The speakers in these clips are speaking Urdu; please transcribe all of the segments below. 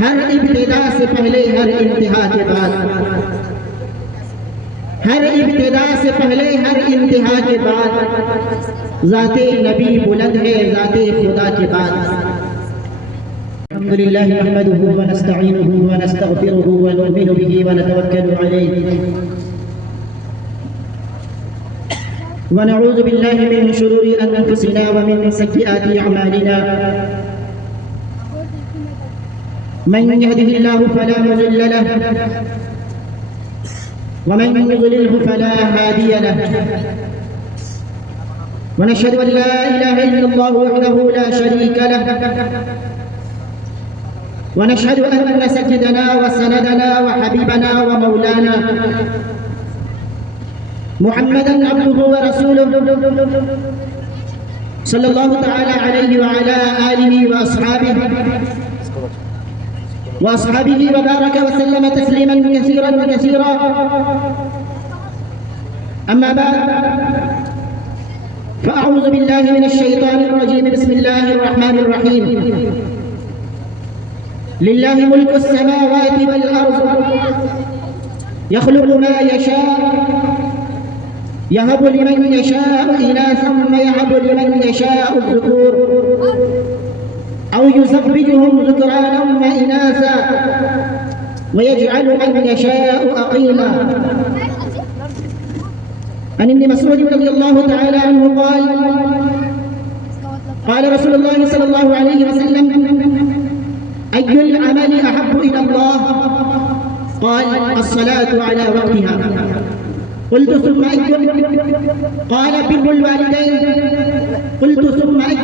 ہر ابتدا سے پہلے ہر انتہا کے بعد، ہر ابتدا سے پہلے ہر انتہا کے بعد ذات نبی بلند ہے ذات خدا کے بعد۔ الحمدللہ نحمده ونستعینه ونستغفره ونؤمن به ونتوکل علیہ ونعوذ باللہ من شرور انفسنا ومن سیئات اعمالنا، من يهده الله فلا مضل له ومن يضلله فلا هادي له، ونشهد أن لا إله إلا الله وحده لا شريك له، ونشهد أن سيدنا وسندنا وحبيبنا ومولانا محمدا عبده ورسوله صلى الله تعالى عليه وعلى آله وأصحابه وبارك وسلم تسليما كثيرا كثيرا، أما بعد فأعوذ بالله من الشيطان الرجيم، بسم الله الرحمن الرحيم، لله ملك السماوات والأرض يخلق ما يشاء يهب لمن يشاء إناثا ويهب لمن يشاء الذكور أو يزوجهم ذكرانا وإناثا ويجعل من يشاء أقيما۔ عن ابن مسعود رضي الله تعالى عنه قال قال رسول الله صلى الله عليه وسلم: أي العمل أحب إلى الله؟ قال: الصلاة على وقتها۔ قلت: ثم أي؟ قال: بر الوالدين۔ قلت: ثم أي؟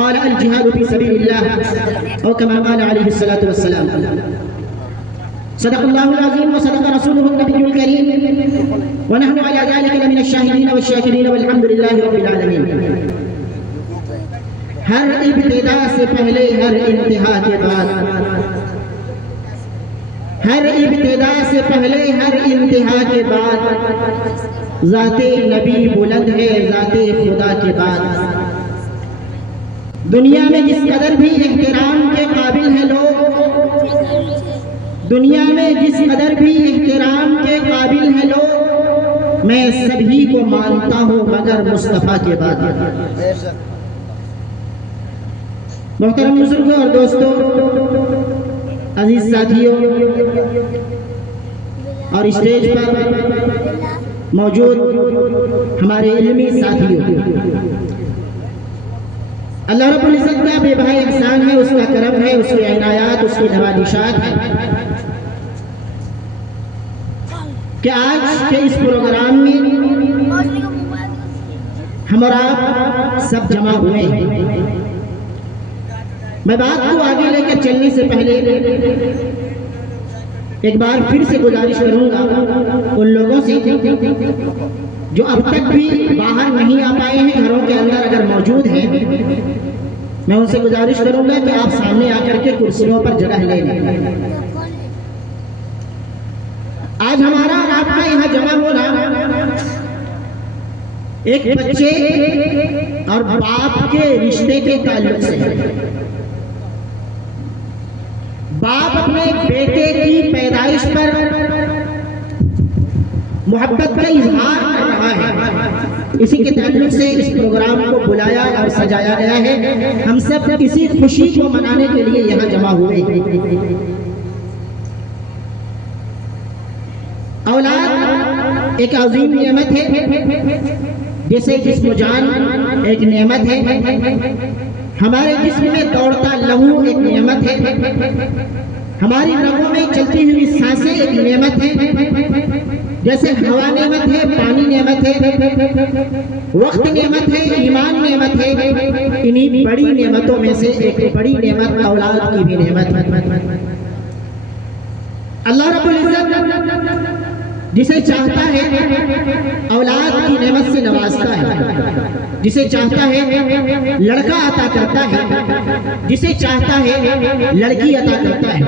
قال: الجهاد في سبيل الله، أو كما قال عليه الصلاة والسلام۔ صدق الله العظيم وصدق رسوله النبي الكريم، ونحن على ذلك لمن الشاهدين والشاكرين، والحمد لله رب العالمين۔ ہر ابتدا سے پہلے ہر انتہا کے بعد، ہر ابتدا سے پہلے ہر انتہا کے بعد ذات نبی بلند ہے ذات خدا کے بعد۔ دنیا میں جس قدر بھی احترام کے قابل ہیں لوگ، دنیا میں جس قدر بھی احترام کے قابل ہیں لوگ، میں سبھی کو مانتا ہوں مگر مصطفیٰ کے بعد۔ محترم بزرگوں اور دوستوں، عزیز ساتھیوں اور اسٹیج پر موجود ہمارے علمی ساتھیوں، اللہ رب العزت کا بے بہا احسان ہے، اس کا کرم ہے، اس کی عنایات، اس کی نوازشات ہے کہ آج کے اس پروگرام میں ہم اور آپ سب جمع ہوئے ہیں۔ میں بات کو آگے لے کر چلنے سے پہلے ایک بار پھر سے گزارش کروں گا ان لوگوں سے جو اب تک بھی باہر نہیں آ پائے ہیں، گھروں کے اندر اگر موجود ہیں، میں ان سے گزارش کروں گا کہ آپ سامنے آ کر کے کرسیوں پر جگہ لے لیں۔ آج ہمارا اور آپ کا یہاں جمع ہونا ایک بچے اور باپ کے رشتے کے تعلق سے ہے۔ باپ اپنے بیٹے کی پیدائش پر محبت کا اظہار کر رہا ہے، اسی کے تعلق سے اس پروگرام کو بلایا اور سجایا گیا ہے۔ ہم سب اسی خوشی کو منانے کے لیے یہاں جمع ہوئے ہیں۔ اولاد ایک عظیم نعمت ہے، جیسے جسم و جان ایک نعمت ہے، ہمارے جسم میں دوڑتا لہو ایک نعمت ہے، ہماری رگوں میں چلتی ہوئی سانسیں ایک نعمت ہے، جیسے ہوا نعمت ہے، پانی نعمت ہے، وقت نعمت ہے، ایمان نعمت ہے، انہی بڑی نعمتوں میں سے ایک بڑی نعمت اولاد کی بھی نعمت ہے۔ اللہ رب العزت جسے چاہتا ہے اولاد کی نعمت سے نوازتا ہے، جسے چاہتا ہے لڑکا عطا کرتا ہے، جسے چاہتا ہے لڑکی عطا کرتا ہے،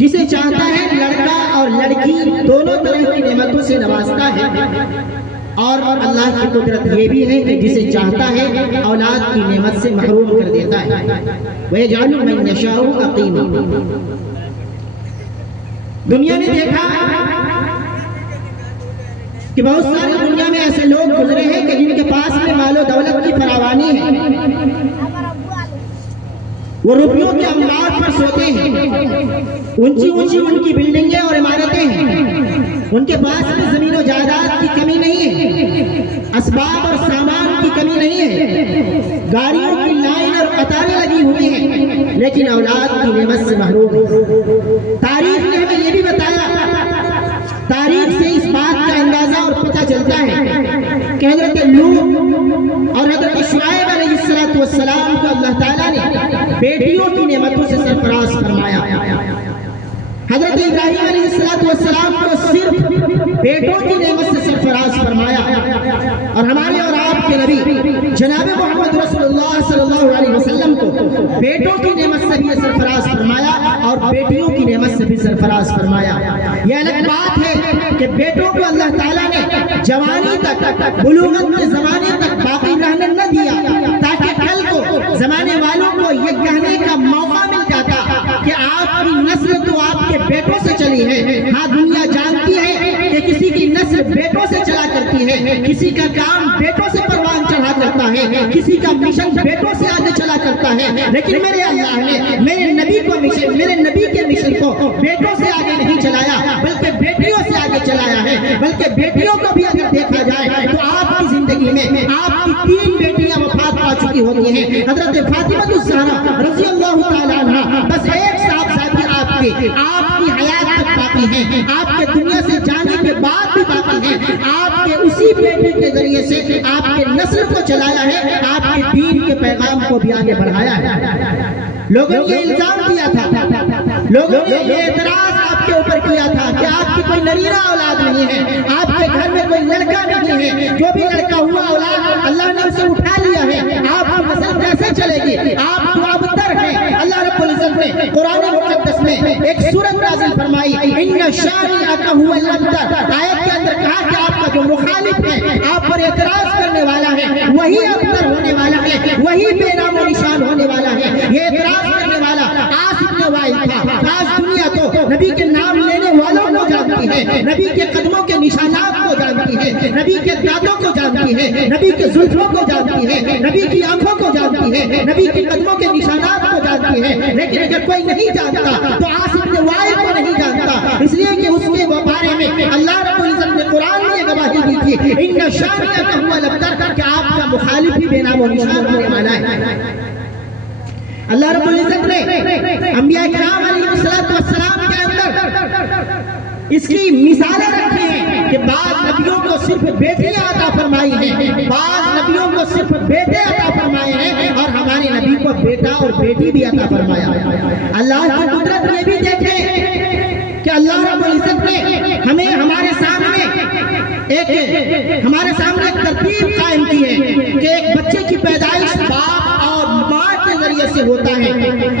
جسے چاہتا ہے لڑکا اور لڑکی دونوں طرح کی نعمتوں سے نوازتا ہے، اور اللہ کی قدرت یہ بھی ہے کہ جسے چاہتا ہے اولاد کی نعمت سے محروم کر دیتا ہے. وَيَجْعَلُ مَن يَشَاءُ عَقِيمًا. دنیا نے دیکھا کہ بہت سارے دنیا میں ایسے لوگ گزرے ہیں کہ جن کے پاس میں مال و دولت کی فراوانی ہے، وہ روپیوں کے انبار پر سوتے ہیں، اونچی اونچی ان کی بلڈنگیں اور عمارتیں ہیں، ان کے پاس میں زمین و جائیداد کی کمی نہیں ہے، اسباب اور سامان کی کمی نہیں ہے، گاڑیوں کی لائن اور قطاریں لگی ہوئی ہیں، لیکن اولاد کی نعمت سے محروم ہے. تاریخ نے ہمیں یہ بھی بتایا، تاریخ سے اس بات کا اندازہ اور پتہ چلتا ہے کہ حضرت لوط اور حضرت شعیب علیہ السلام کو اللہ تعالیٰ نے بیٹیوں کی نعمتوں سے سرفراز فرمایا. حضرت ابراہیم علیہ السلام کو صرف بیٹوں کی نعمت سے سرفراز فرمایا، اور ہمارے اور آپ کے نبی جناب محمد رسول اللہ صلی اللہ علیہ وسلم کو بیٹوں کی نعمت سے بھی سرفراز فرمایا اور بیٹیوں کی نعمت سے بھی سرفراز فرمایا. یہ الگ بات ہے کہ بیٹوں کو اللہ تعالیٰ نے جوانی تک، بلوغت کے زمانے تک باقی رہنے نہ دیا، تاکہ کل کو زمانے والوں کو یہ کہنے کا موقع مل جاتا کہ آپ کی نسل تو آپ کے بیٹوں سے چلی ہے. ہاں، دنیا جانتی ہے کہ کسی کی نسل بیٹوں سے چلا کرتی ہے، کسی کا کام بیٹوں سے پروان چڑھا کرتا ہے، کسی کا مشن بیٹوں سے آگے چلا کرتا ہے، لیکن میرے اللہ نے میرے نبی کے مشن کو بیٹوں سے آگے نہیں چلایا بلکہ بیٹیوں سے آگے چلایا ہے. بلکہ بیٹیوں کو بھی اگر دیکھا جائے تو آپ کی زندگی میں آپ کی 3 بیٹیاں وفات پا چکی ہوتی ہیں. حضرت فاطمہ الزہرا رضی اللہ تعالی عنہا بس ایک صاحبزادی آپ کی حیات تک باقی ہیں، آپ کے دنیا سے جانے کے بعد بھی باقی ہیں. آپ کے اسی بیٹی کے ذریعے سے آپ کے نسل کو چلایا ہے، آپ کے دین کے پیغام کو بھی آگے بڑھایا ہے. لوگوں نے یہ الزام دیا تھا، لوگوں نے یہ اعتراض آپ کے اوپر کیا تھا کہ آپ کی کوئی نرینہ اولاد نہیں ہے، آپ کے گھر میں کوئی لڑکا نہیں ہے، جو بھی لڑکا ہوا اولاد اللہ نے اسے اٹھا لیا ہے، آپ کی نسل کیسے چلے گی؟ آپ تو ابتر ہیں. اللہ رب العزت نے قرآن مقدس میں ایک سورت نازل فرمائی، ان شانئک ھو الابتر. آیت کے اندر کہا کہ آپ کا جو مخالف ہے، آپ پر اعتراض کرنے والا ہے، وہی ابتر ہونے والا ہے، وہی بے نام و نشان ہونے والا ہے. یہ اعتراض کرنے والا آج ابن وائل تھا. آج دنیا تو نبی کے نام لینے والوں کو جانتی ہے، نبی کے قدموں کے نشانات کو جانتی ہے، نبی کے دانتوں کو جانتی ہے، نبی کے زلفوں کو جانتی ہے، نبی کی آنکھوں کو جانتی ہے، نبی کے قدموں کے نشانات کو جانتی ہے. لیکن اگر کوئی نہیں جانتا تو آج ابن وائل کو نہیں جانتا، اس لیے کہ اس کے بارے میں اللہ رب العزت نے قرآن میں گواہی دی تھی، ان شانئک ھو الابتر، کہ آپ کا مخالف ہی بے نام و نشان ہونے والا ہے. اللہ رب العزت نے انبیاء کرام علیہ السلام کے اندر اس کی مثالیں رکھی ہیں کہ بعض نبیوں کو صرف بیٹیاں عطا فرمائی ہیں، بعض نبیوں کو صرف بیٹے عطا فرمائے ہیں، اور ہمارے نبی کو بیٹا اور بیٹی بھی عطا فرمایا. اللہ کی قدرت یہ بھی دیکھیں کہ اللہ رب العزت نے ہمیں ہمارے سامنے ایک ترتیب قائم کی ہے کہ ایک بچے کی پیدائش باپ اور ماں کے ذریعے سے ہوتا ہے.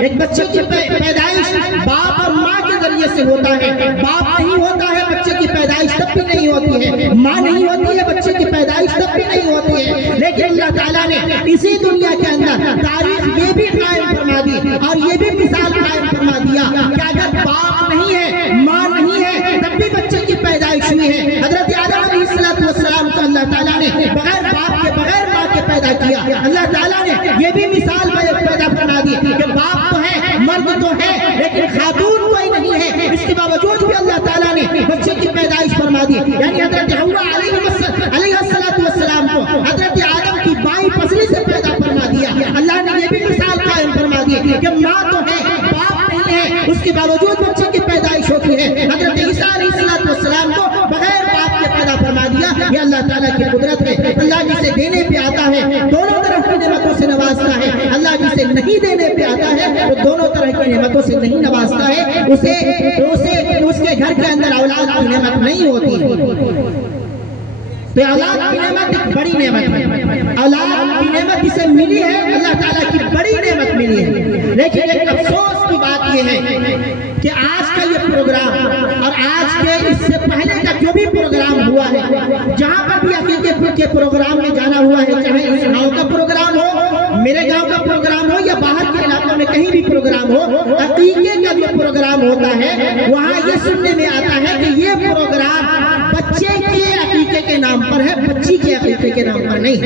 ایک بچے کی پیدائش باپ اور ماں کے ذریعے سے ہوتا ہے. باپ نہیں ہوتا ہے بچے کی پیدائش تب بھی نہیں ہوتی ہے، ماں نہیں ہوتی ہے بچے کی پیدائش تب بھی نہیں ہوتی ہے. لیکن اللہ تعالیٰ نے اسی دنیا کے اندر تاریخ یہ بھی قائم فرما دی اور یہ بھی مثال قائم فرما دیا کہ اگر باپ نہیں ہے، ماں نہیں ہے، تب بھی بچے کی پیدائش ہوئی ہے. حضرت آدم علیہ السلام کو اللہ تعالیٰ نے بغیر باپ کے بغیر ماں کے پیدا کیا. اللہ تعالیٰ نے یہ بھی مثال پیدا فرما دی کہ باپ تو ہے، مرد تو ہے، لیکن خاتون کوئی نہیں ہے. اس کے باوجود بھی اللہ تعالیٰ نے بچے کی پیدائش فرما دی. یعنی حضرت حوا علیہ السلام کو حضرت آدم کی بائیں پسلی سے پیدا فرما دیا. اللہ نے یہ بھی مثال قائم فرما دی کہ ماں تو ہے، باپ نہیں ہے، اس کے باوجود بچے کی پیدائش ہوتی ہے. حضرت عیسیٰ علیہ السلام کو بغیر باپ کے پیدا فرما دیا. یہ اللہ تعالیٰ کی قدرت ہے. اللہ جسے دینے پہ آتا ہے دونوں طرح کی نعمتوں سے نوازتا ہے. اللہ جسے نہیں دینے پہ آتا ہے وہ دونوں طرح کی نعمتوں سے نہیں نوازتا ہے. اسے اس کے گھر کے اندر اولاد کی نعمت نہیں ہوتی. تو اولاد کی نعمت ایک بڑی نعمت ہے، اولاد کی نعمت اسے ملی ہے، اللہ تعالیٰ کی بڑی نعمت ملی ہے۔ لیکن ایک افسوس کی بات یہ ہے کہ آج کا یہ پروگرام اور آج کے اس سے پہلے کا جو بھی پروگرام ہوا ہے، جہاں پر بھی عقیقے کے پروگرام میں جانا ہوا ہے، چاہے اس گاؤں کا پروگرام ہو، میرے گاؤں کا پروگرام ہو یا باہر کے علاقوں میں کہیں بھی پروگرام ہو، عقیقے کا جو پروگرام ہوتا ہے وہاں یہ سننے میں آتا ہے کہ یہ پروگرام بچے کے عقیقے کے نام پر ہے، بچی کے عقیقے کے نام پر نہیں۔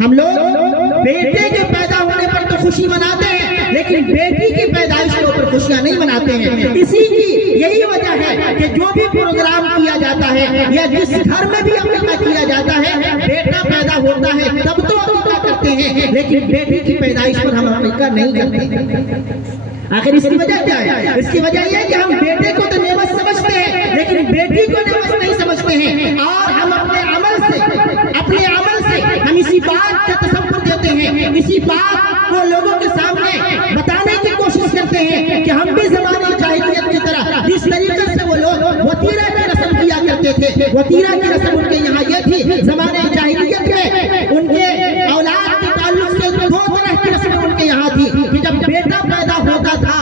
ہم لوگ بیٹے کے پیدا ہونے پر تو خوشی مناتے ہیں، لیکن بیٹی کی پیدائش کے اوپر خوشیاں نہیں مناتے ہیں۔ اسی کی یہی وجہ ہے کہ جو بھی پروگرام کیا جاتا ہے یا جس گھر میں بھی عقیقہ کیا جاتا ہے، بیٹا پیدا ہوتا ہے تب تو عقیقہ کرتے ہیں، لیکن بیٹی کی پیدائش پر ہم عقیقہ نہیں کرتے۔ آخر اس کی وجہ کیا ہے؟ اس کی وجہ یہ ہے کہ ہم بیٹے کو تو نعمت سمجھتے ہیں، لیکن بیٹی کو نعمت نہیں سمجھتے ہیں، اور ہم اپنے عمل سے ہم اسی بات کا تصور دیتے ہیں، اسی بات کو لوگوں کے سامنے بتانے کی کوشش کرتے ہیں کہ ہم بھی زمانہ جاہلیت کی طرح جس طریقے سے وہ لوگ وطیرہ کی رسم کیا کرتے تھے، وطیرہ کی رسم ان کے یہاں یہ تھی، زمانہ جاہلیت میں ان کے اولاد کے تعلق سے دو طرح کی رسم ان کے یہاں تھی کہ جب بیٹا پیدا ہوتا تھا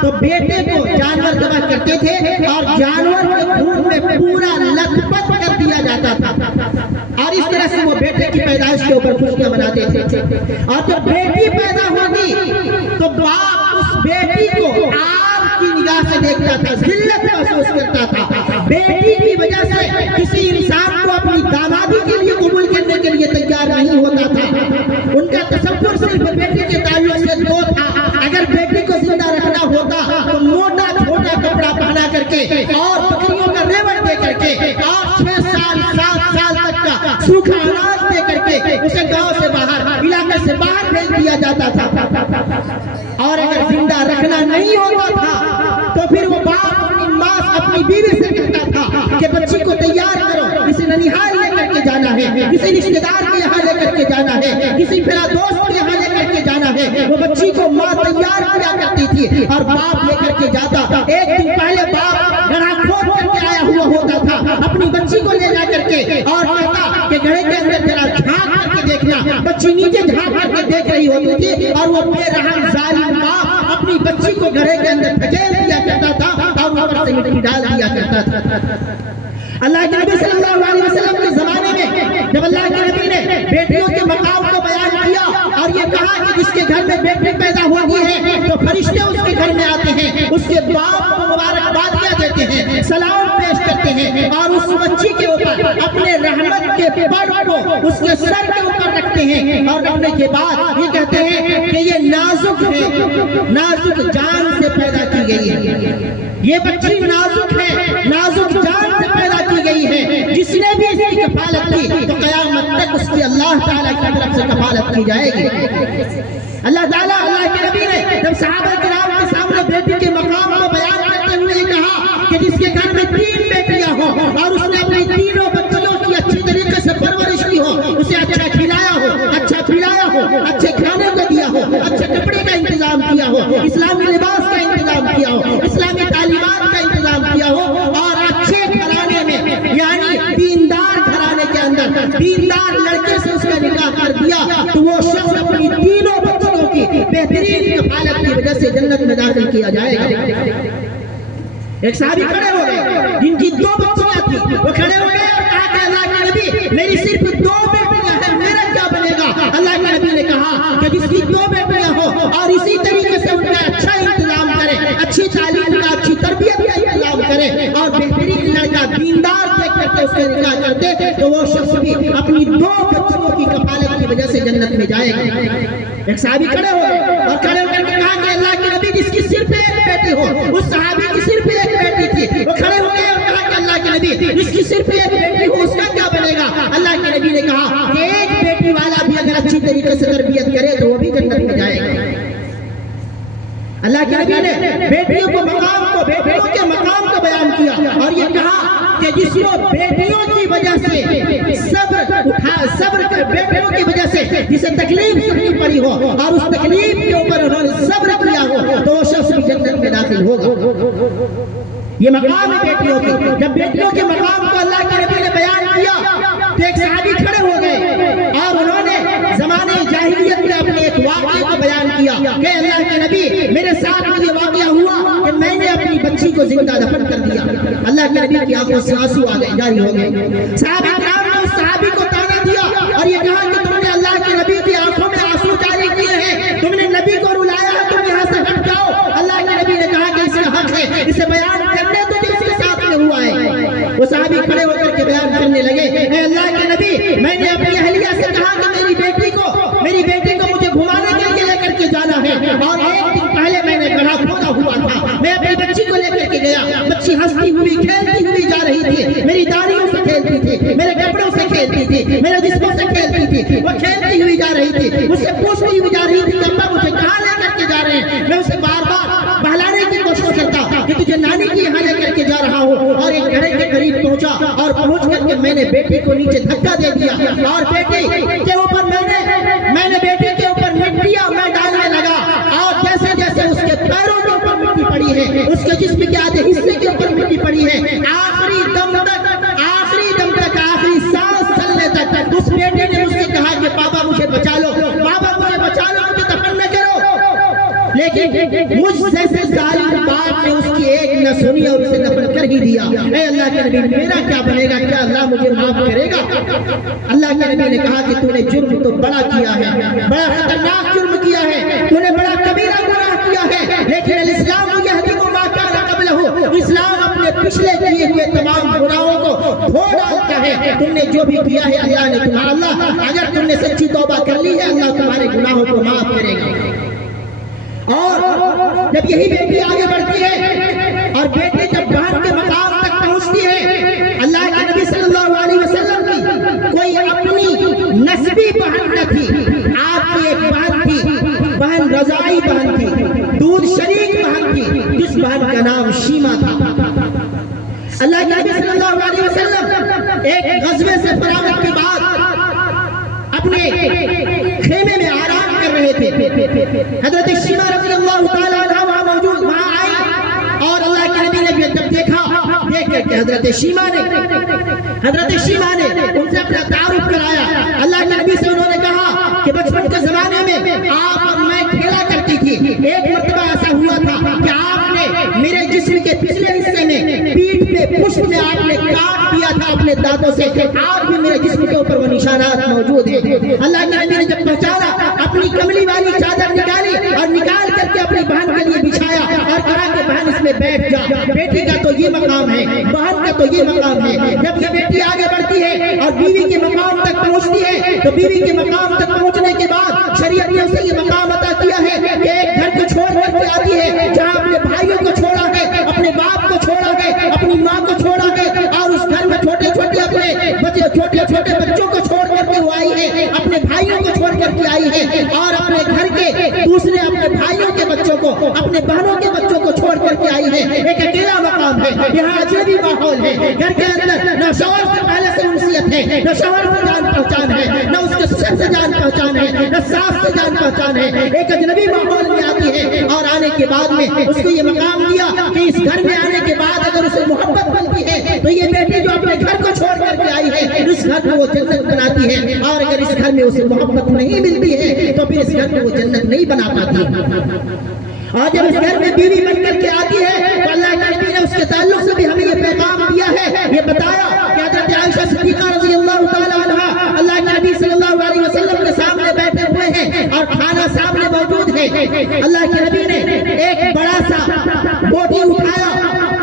تو بیٹے کو جانور ذبح کرتے تھے اور جانور کے خون میں پورا لت پت کر دیا جاتا تھا، اور اس طرح سے وہ بیٹے کی پیدائش کے اوپر خوشیاں مناتے تھے۔ اور جب بیٹی پیدا ہوتی تو باپ اس بیٹی کو عار کی نگاہ سے دیکھتا تھا، ذلت محسوس کرتا تھا۔ بیٹی کی وجہ سے کسی انسان کو اپنی دامادی کے لیے قبول کرنے کے لیے تیار نہیں ہوتا تھا۔ ان کا تصور صرف بیٹی کے تعلق سے دو تھا، اگر بیٹی کو زندہ رکھنا ہوتا تو موٹا چھوٹا کپڑا پہنا کر کے اور بکریوں کا ریوڑ دے کر کے اور 6 سال 7 سال تک کا سوکھا اناج دے کر کے اسے گاؤں سے باہر، علاقے سے باہر بھیج دیا جاتا تھا، اور اگر زندہ رکھنا نہیں ہوتا تھا تو پھر وہ باپ اپنی بیوی سے کہتا تھا کہ بچی کو تیار کرو، کسی ننیحال لے کر کے جانا ہے، کسی رشتہ دار کے یہاں لے کر کے جانا ہے، کسی پھرا دوست کے یہاں لے کر کے جانا ہے۔ وہ بچی کو ماں تیار کیا کرتی تھی اور باپ لے کر کے جاتا۔ ایک دن پہلے باپ گڑھا کھود کر کے آیا ہوا ہوتا تھا، اپنی بچی کو لے جا کر کے اور کہتا کہ گڑھے کے اندر ذرا جھانک کر کے دیکھنا۔ بچی نیچے جھانک کر کے دیکھ رہی ہوتی تھی اور وہ بے رحم ظالم باپ اپنی بچی کو گڑھے کے اندر دھکیل دیا کرتا تھا اور اوپر سے مٹی ڈال دیا کرتا تھا۔ اللہ کے نبی صلی اللہ علیہ وسلم کے زمانے میں جب اللہ کے نبی نے بیٹیوں کے مقام کو بیان کیا اور یہ کہا کہ جس کے گھر میں بیٹی پیدا ہوتی ہے تو فرشتے اس کے گھر میں آتے ہیں، اس کے باپ کو مبارکباد کیا دیتے ہیں، سلام پیش کرتے ہیں، اور اس بچی کے اوپر اپنے رحمت کے پر کو اس کے سر کے اوپر رکھتے ہیں، اور رکھنے کے بعد یہ کہتے ہیں کہ یہ نازک ہے، نازک جان سے پیدا کی گئی ہے، یہ بچی نازک ہے، نازک جان سے پیدا کی گئی ہے۔ جس نے بھی اس کی کفالت کی تو قیامت تک اس کی اللہ تعالیٰ کی طرف سے کفالت کی جائے گی۔ اللہ تعالیٰ، اللہ کے نبی نے جب صحابہ کرام کے سامنے بیٹی کے مقام کو بیان کرتے ہوئے یہ کہا کہ جس کے گھر میں 3 بیٹیاں ہوں اور اس نے اپنی تینوں بچیوں کی اچھی طریقے سے پرورش کی ہو، اسے اچھا کھلایا ہو، اچھا پلایا ہو، اچھے کھانے کو دیا ہو، اچھے کپڑے کا انتظام کیا ہو، اسلامی لباس کا انتظام کیا ہو، اسلامی تعلیمات کا انتظام کیا ہو، اور اچھے گھرانے میں یعنی دیندار گھرانے کے اندر دیندار لڑکے سے اس کا نکاح کر دیا تو وہ شخص اپنی تینوں بچوں کی بہترین کفالت کی وجہ سے جنت میں داخل کیا جائے گا۔ ایک صحابی کھڑے ہو گئے جن کی 2 بچیاں تھیں، وہ کھڑے ہو گئے اور کہا کہ اللہ کے نبی میری صرف 2 بیٹیاں ہیں، میرا کیا بنے گا؟ اللہ کے نبی نے کہا کہ جس کی 2 بیٹیاں ہو اور اسی طریقے سے ان کا اچھا انتظام کرے، اچھی تعلیم کا، اچھی تربیت کا انتظام کرے اور بہترین لڑکا دیندار دیکھ کر کے اس کا نکاح کرتے تو وہ شخص بھی اپنی 2 بچوں کی کفالت کی وجہ سے جنت میں جائے گا۔ ایک صحابی کھڑے ہوئے اور کھڑے ہو کر کے کہا کہ اللہ کے نبی جس کی صرف 1 بیٹی ہو، اس صحابی کی صرف 1 بیٹی تھی، وہ کھڑے ہو گئے اور کہا کہ اللہ کے نبی جس کی صرف 1 بیٹی ہو اس کا کیا بنے گا؟ اللہ کے نبی نے کہا کہ 1 بیٹی والا بھی اگر اچھی طریقے سے تربیت کرے تو وہ بھی جنت میں جائے گا۔ اللہ کے نبی نے بیٹیوں کے مقام کو بیان کیا اور یہ کہا کہ جس کو بیٹیوں کی وجہ سے صبر کر بیٹیوں کی وجہ سے جسے تکلیف سننی پڑی ہو اور اس تکلیف کے اوپر انہوں نے صبر کیا ہو تو وہ شخص بھی جنت میں داخل ہوگا۔ یہ مقام ہے بیٹیوں کی۔ جب بیٹیوں کے مقام کو اللہ کے نبی نے بیان کیا تو ایک صحابی کھڑے ہو گئے اور انہوں نے زمانے جاہلیت میں اپنے ایک واقعے کو بیان کیا کہ اللہ کے نبی میرے ساتھ یہ واقعہ ہوا کہ میں نے اپنی بچی کو زندہ دفن کر دیا. اللہ کے نبی کی آنکھوں سے آنسو آ گئے، جاری ہو گئے. صحابہ کرام نے اس صحابی کو تانا دیا اور یہ کہا کہ تم نے اللہ کے نبی کی آنکھوں میں آنسو جاری کیے ہیں، تم نے نبی کو رلایا ہے، تم یہاں سے ہٹ جاؤ. اللہ کے نبی نے کہا کہ اس کا حق ہے، اسے بیان کرنے تو جس کے ساتھ میں ہوا ہے. وہ صحابی کھڑے ہو کر کے بیان کرنے لگے، اے اللہ کے نبی میں نے اپنی اہلیہ سے کہا کہ میری بیٹی کو مجھے گھمانے کے لیے لے کر کے جانا ہے، اور ایک دن پہلے میں نے گڑھا کھودا ہوا تھا، میں اپنی بچی کو لے کر کے گیا. بچی ہنستی ہوئی کھیلتی ہوئی جا رہی تھی، میری داڑھیوں سے کھیلتی تھی، میرے کپڑوں سے کھیلتی تھی، میرے جسموں سے کھیلتی تھی. وہ کھیلتی ہوئی جا رہی تھی، مجھ سے پوچھتی ہوئی جا رہی تھی کہ ابا مجھے کہاں لے کر کے جا رہے ہیں. میں اسے بار بار بہلانے کی کوشش کرتا کہ تجھے نانی کی یہاں لے کر کے جا رہا ہوں. اور ایک گھڑے کے قریب پہنچا اور پہنچ کر کے میں نے بیٹی کو نیچے دھکا دے دیا اور بیٹی کے اوپر میں نے بیٹی کے اوپر مٹیاں میں ڈالنے لگا. اور جیسے جیسے اس کے پیروں کے اوپر مٹی پڑی ہے، اس کے جسم کے آدھے حصے کے اوپر مٹی پڑی ہے، آخری دم تک آخری سانس چلنے تک اس بیٹے نے مجھ سے کہا کہ بابا مجھے بچا لو، مجھے دفن نہ کرو. لیکن مجھ جیسے ظالم باپ نے اس کی ایک نہ سنی اور اسے دفن کر ہی دیا. اے اللہ کے نبی میرا کیا بنے گا؟ کیا اللہ مجھے معاف کرے گا؟ اللہ کے نبی نے کہا کہ تو نے جرم تو بڑا کیا ہے، بڑا خطرناک جرم کیا ہے، تو نے بڑا کبیرہ گناہ کیا ہے، لیکن الاسلام یہدم ما کان قبلہ، اسلام اپنے پچھلے کیے ہوئے تمام گناہوں کو دھو ڈالتا ہے. تم نے جو بھی کیا ہے اللہ نے اللہ اگر تم نے سچی توبہ کر لی ہے اللہ تمہارے گناہوں کو معاف کرے گا. اور جب یہی بیٹی آگے بڑھتی ہے اور بیٹی جب بہن کے مقام تک پہنچتی ہے، اللہ کے نبی صلی اللہ علیہ وسلم کی کوئی اپنی نسبی بہن نہ تھی. آپ کی ایک بہن تھی، بہن رضائی بہن تھی، دودھ شریک بہن تھی، جس بہن کا نام شیما تھا. اللہ کے نبی صلی اللہ علیہ وسلم ایک غزوے سے فراغت کے بعد اپنے خیمے میں آرام کر رہے تھے. حضرت شیما رضی اللہ تعالیٰ عنہ وہاں آئی اور اللہ کے نبی نے جب دیکھ کر کے حضرت شیما نے ان سے اپنا تعارف کرایا. اللہ کے نبی سے انہوں نے کہا کہ بچپن کے زمانے میں آپ اور میں کھیلا کرتی تھی. ایک مرتبہ ایسا ہوا تھا کہ آپ نے میرے جسم کے پچھلے حصے میں پیٹھ پہ پشت میں آپ نے کاٹ دیا تھا اپنے دانتوں سے. آج بھی میرے جسم کے اوپر وہ نشانات موجود ہیں. اللہ کے نبی نے جب پہچانا اپنی کملی والی چادر نکالی اور نکال کر کے اپنی بہن کے لیے بچھایا اور کہا کہ بہن اس میں بیٹھ جا. بیٹی کا تو یہ مقام ہے، بہن کا تو یہ مقام ہے. جب یہ بیٹی آگے بڑھتی ہے اور بیوی کے مقام تک پہنچتی ہے تو بیوی کے مقام تک پہنچنے کے بعد شریعت نے اسے یہ مقام عطا کیا ہے کہ ایک گھر کو چھوڑ کر کے آتی ہے جہاں اپنے بھائیوں کو چھوڑا ہے، اپنے باپ کو چھوڑا ہے، اپنی ماں کو چھوڑا ہے، اور اس گھر میں چھوٹے چھوٹے بچوں کو چھوڑ کر کے وہ آئی ہے، اپنے بھائیوں کو چھوڑ کر کے آئی ہے، اور اپنے گھر کے دوسرے اپنے بھائیوں کے بچوں کو، اپنے بہنوں کے بچوں کو چھوڑ کر کے آئی ہے. ایک اکیلا مقام ہے، یہاں اجنبی ماحول ہے. گھر کے اندر نہ شوہر سے پہلے سے انسیت ہے، نہ شوہر سے جان پہچان ہے، نہ اس کے سر سے جان پہچان ہے، نہ ساس سے جان پہچان ہے. ایک اجنبی ماحول میں آتی ہے اور آنے کے بعد میں اس کو یہ مقام دیا کہ اس گھر میں آنے کے بعد اگر اسے محبت بنتی ہے تو یہ بیٹی جو اپنے گھر کو چھوڑ کر کے آئی ہے اس گھر کو وہ جنت بناتی ہے، اور اگر اس گھر میں اسے محبت نہیں ملتی ہے تو پھر اس گھر کو وہ جنت نہیں بنا پاتی. اور جب اس گھر میں بیوی بن کر کے آتی ہے تو اللہ کے نبی نے اس کے تعلق سے بھی ہمیں یہ پیغام دیا ہے، یہ بتایا کہ حضرت عائشہ صدیقہ رضی اللہ تعالیٰ عنہا اللہ کے نبی صلی اللہ علیہ وسلم کے سامنے بیٹھے ہوئے ہیں اور کھانا سامنے موجود ہے. اللہ کے نبی نے ایک بڑا سا بوٹی اٹھایا،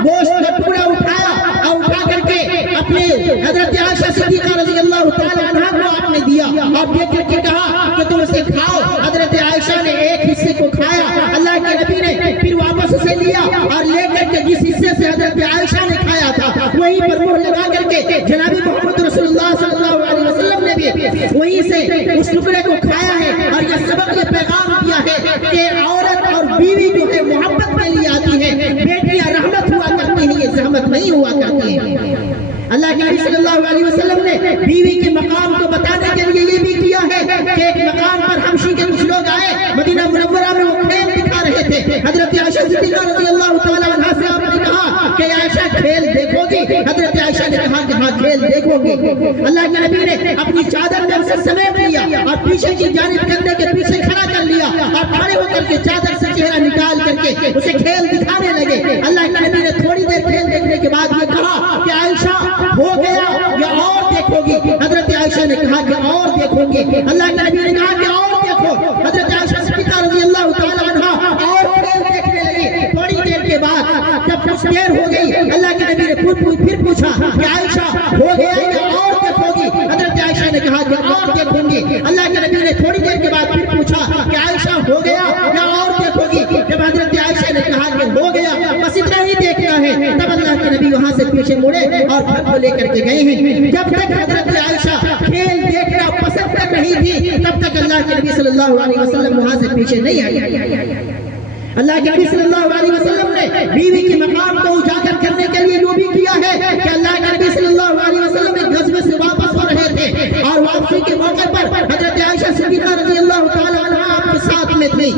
گوشت کا ٹکڑا اٹھایا اور اٹھا کر کے اپنے حضرت عائشہ صدیقہ رضی اللہ تعالیٰ عنہا کو آپ نے دیا اور دیکھ کر کے کہا کہ تم اسے کھاؤ. حضرت عائشہ نے ایک حصے کو کھایا، اللہ کے نبی نے پھر واپس اسے لیا اور لے کر کے جس حصے سے حضرت عائشہ نے کھایا تھا وہیں پر مہر لگا کر کے جناب محمد رسول اللہ صلی اللہ علیہ وسلم نے بھی وہیں سے اس ٹکڑے کو کھایا ہے. اور یہ سبق یہ پیغام دیا ہے کہ عورت اور بیوی جو ہے محبت کے لیے آتی ہے، بیٹیاں رحمت ہوا کرتی ہیں، یہ زحمت نہیں ہوا کرتی ہے. اللہ کے نبی صلی اللہ علیہ وسلم نے بیوی کے مقام کو بتانے کے لیے یہ بھی کیا ہے کہ ایک مقام پر حبشی کے کچھ لوگ آئے، مدینہ منورہ میں وہ کھیل دکھا رہے تھے. حضرت عائشہ صدیقہ رضی اللہ تعالیٰ عنہا سے آپ نے کہا کہ عائشہ کھیل دیکھو گی؟ حضرت عائشہ نے کہا کہ ہاں کھیل دیکھو گے۔ اللہ کے نبی نے اپنی چادر میں اسے سمیٹ لیا اور پیچھے کی جانب کندھے کے پیچھے کھڑا کر لیا اور کھڑے ہو کر کے چادر سے چہرہ نکال کر کے اسے کھیل دکھانے لگے۔ اللہ کے نبی نے تھوڑی دیر کھیل دیکھنے کے بعد یہ کہا کہ عائشہ ہو گیا یا اور دیکھو گی؟ حضرت عائشہ نے کہا کہ اور دیکھو گے۔ اللہ کے نبی نے کہا کہ اور دیکھو۔ حضرت عائشہ صدیقہ رضی اللہ تعالی عنہا اور کھیل دیکھنے لگی۔ تھوڑی دیر کے بعد جب کچھ دیر ہو گئی، اللہ کے نبی نے پھر پوچھا کہ عائشہ ہو گیا یا اور دیکھو گی؟ حضرت عائشہ نے کہا کہ اور دیکھوں گی۔ اللہ کے نبی نے تھوڑی دیر کے بعد پھر پوچھا کہ عائشہ ہو گیا یا اور دیکھو گی؟ جب حضرت عائشہ نے کہا کہ ہو گیا، بس اتنا ہی دیکھنا ہے، تب اللہ کے نبی وہاں سے پیچھے مڑے اور گھر کو لے کر کے گئے ہیں۔ جب تک حضرت عائشہ کھیل دیکھنا پسند کر رہی تھی، تب تک اللہ کے نبی صلی اللہ علیہ وسلم وہاں سے پیچھے نہیں آئی۔ اللہ کے نبی صلی اللہ علیہ وسلم نے بیوی کے مقام کو اجاگر کرنے کے لیے جو بھی کیا ہے کہ اللہ کے نبی صلی اللہ علیہ وسلم ایک غزوے سے واپس ہو رہے تھے اور واپسی کے موقع پر حضرت عائشہ صدیقہ رضی اللہ تعالی عنہا آپ کے ساتھ میں تھی۔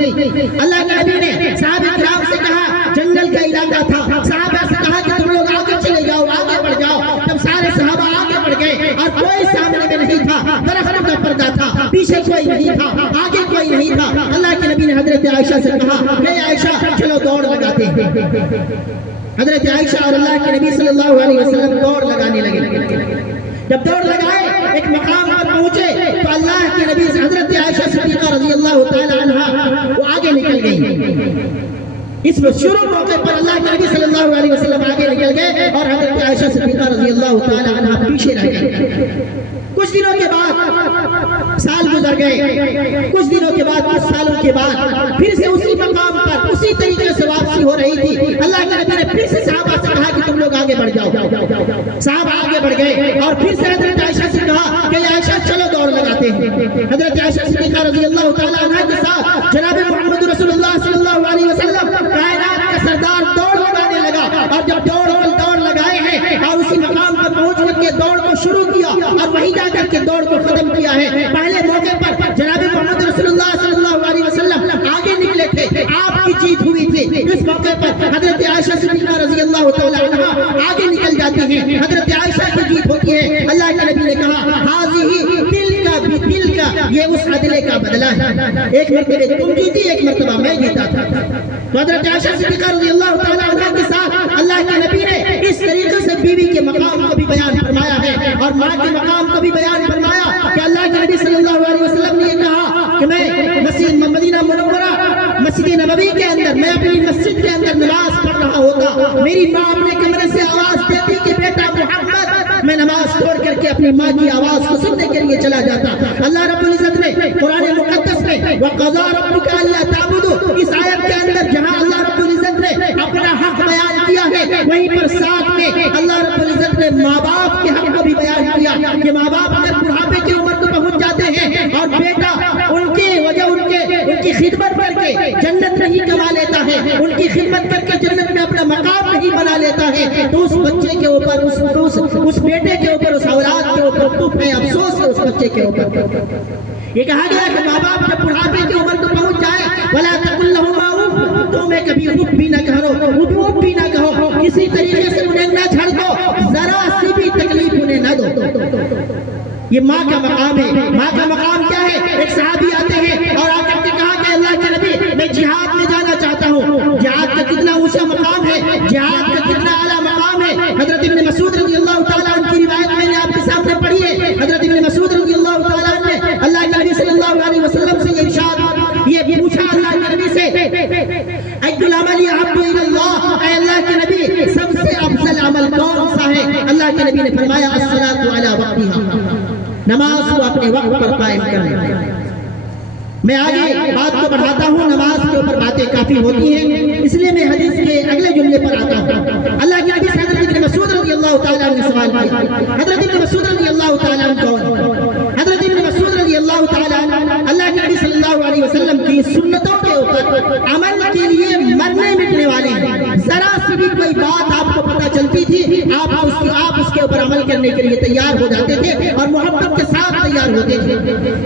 اللہ کے نبی نے صحابہ کرام سے کہا، جنگل کا علاقہ تھا، صحابہ سے کہا کہ تم لوگ آگے چلے جاؤ، آگے بڑھ جاؤ۔ تب سارے صحابہ آگے بڑھ گئے اور کوئی سامنے میں نہیں تھا، درختوں کا پردہ تھا، پیچھے کوئی نہیں تھا، آگے کوئی نہیں تھا۔ اللہ کے نبی نے حضرت عائشہ سے کہا کہ عائشہ چلو دوڑ لگاتے ہیں۔ حضرت عائشہ اور اللہ کے نبی صلی اللہ علیہ وسلم دوڑ لگانے لگے۔ جب دوڑ لگائے ایک مقام پر پہنچے تو اللہ کے نبی حضرت عائشہ صدیقہ رضی اللہ تعالی عنہا وہ آگے نکل گئی۔ اس شروع موقع پر اللہ کے نبی صلی اللہ علیہ وسلم آگے نکل گئے اور حضرت عائشہ صدیقہ رضی اللہ تعالی عنہا پیچھے رہ گئے۔ کچھ دنوں کے بعد سال گزر گئے، کچھ دنوں کے بعد، کچھ سالوں کے بعد پھر سے اسی مقام پر اسی طریقے سے واپسی ہو رہی تھی۔ اللہ کے نبی نے پھر سے صحابہ سے کہا کہ تم لوگ آگے بڑھ جاؤ۔ صحابہ آگے بڑھ گئے اور پھر سے حضرت عائشہ سے کہا کہ عائشہ چلو دوڑ لگاتے ہیں۔ حضرت عائشہ صدیقہ رضی اللہ تعالی عنہا کے ساتھ جناب محمد رسول اللہ صلی اللہ علیہ وسلم کائنات کا سردار دوڑ لگانے لگا اور جب دوڑ لگائے ہیں اور اسی مقام پر پہنچ کر کے دوڑ کو شروع کیا اور وہیں جا کر کے دوڑ کو ختم کیا ہے۔ پہلے موقع پر جناب محمد رسول اللہ صلی اللہ علیہ وسلم آگے نکلے تھے، آپ کی جیت ہوئی تھی۔ اس موقع پر حضرت عائشہ صدیقہ رضی اللہ تعالی عنہا آگے نکل جاتی ہیں، حضرت عائشہ کی جیت ہوتی ہے۔ اللہ کے نبی نے کہا حاضی دل کا یہ اس عدلے کا بدلہ ہے، ایک مرتبہ تم جیتی، ایک مرتبہ میں جیتا تھا۔ تو حضرت عائشہ صدیقہ رضی اللہ تعالی عنہا کے ساتھ اللہ کے نبی نے اس طریقے سے بیوی کے مقام کو بھی بیان فرمایا ہے اور ماں کے مقام کو بھی بیان فرمایا کہ اللہ کے نبی صلی اللہ علیہ وسلم نے یہ کہا کہ میں مدینہ منورہ مسجد نبوی کے اندر، میں اپنی مسجد کے اندر نماز پڑھ رہا ہوتا، میری ماں اپنے کمرے سے آواز دیتی کہ بیٹا محمد، میں نماز چھوڑ کر کے اپنی ماں کی آواز کو سننے کے لیے چلا جاتا۔ اللہ رب العزت نے قرآن مقدس میں وَقَضَىٰ رَبُّكَ أَلَّا تَعْبُدُوا اس آیت کے اندر جہاں اللہ رب العزت نے اپنا حق بیان کیا ہے، وہیں پر ساتھ میں اللہ رب العزت نے ماں باپ کے حق کو بھی بیان کیا کہ ماں باپ اگر بڑھاپے کی عمر کو پہنچ جاتے ہیں اور بیٹا ان کی وجہ ان کی خدمت کر کے جنت نہیں کما لیتا ہے، ان کی خدمت کر کے جنت میں اپنا مقام نہیں بنا لیتا ہے، تو اس بچے کے اوپر، اس بیٹے کے اوپر، اس اولاد کے اوپر دکھ ہے، افسوس ہے اس بچے کے اوپر۔ یہ کہا گیا کہ ماں باپ جب بڑھاپے کی عمر کو پہنچ جائے وَلَا تَقُلْ لَهُمَا اُفٍّ، تو میں کبھی اُف بھی نہ کہو، اُف بھی نہ کہو، کسی طریقے سے انہیں نہ جھڑ دو، ذرا سی بھی تکلیف انہیں نہ دو۔ یہ ماں کا مقام ہے۔ ماں کا مقام کیا ہے؟ ایک صحابی آتے ہیں اور آ کر کے کہا کہ اللہ کے نبی میں جہاد میں جانا چاہتا ہوں۔ جہاد کا کتنا اونچا مقام ہے، جہاد کا کتنا اعلیٰ مقام ہے۔ حضرت ابن مسعود رضی اللہ تعالیٰ عنہ کی روایت میں نے آپ کے سامنے پڑھی ہے۔ حضرت ابن مسعود رضی اللہ تعالیٰ عنہ نے اللہ کے نبی صلی اللہ علیہ وسلم سے یہ ارشاد، یہ پوچھا اللہ کے نبی سے اَيُّ الْعَمَلِ أَحَبُّ إِلَى اللَّهِ، اے اللہ کے نبی سب سے افضل عمل کون سا ہے؟ اللہ کے نبی نے فرمایا الصلاۃ علی وقتها، نماز کو اپنے وقت پر قائم کرنا۔ میں آگے بات کو بڑھاتا ہوں، نماز کے اوپر باتیں کافی ہوتی ہیں، اس لیے میں حدیث کے اگلے جملے پر آتا ہوں۔ اللہ کے نبی حضرت ابن مسعود رضی اللہ تعالیٰ عنہ نے سوال کیا، حضرت ابن مسعود رضی اللہ تعالیٰ عنہ کون؟ حضرت ابن مسعود رضی اللہ تعالیٰ عنہ اللہ کے نبی صلی اللہ علیہ وسلم کی سنتوں کے اوپر عمل کے لیے مرنے مٹنے والے ہیں۔ ذرا سی بھی کوئی بات آپ کو پتہ چلتی تھی، آپ اس کے اوپر عمل کرنے کے لیے تیار ہو جاتے تھے اور محبت کے ساتھ تیار ہوتے تھے۔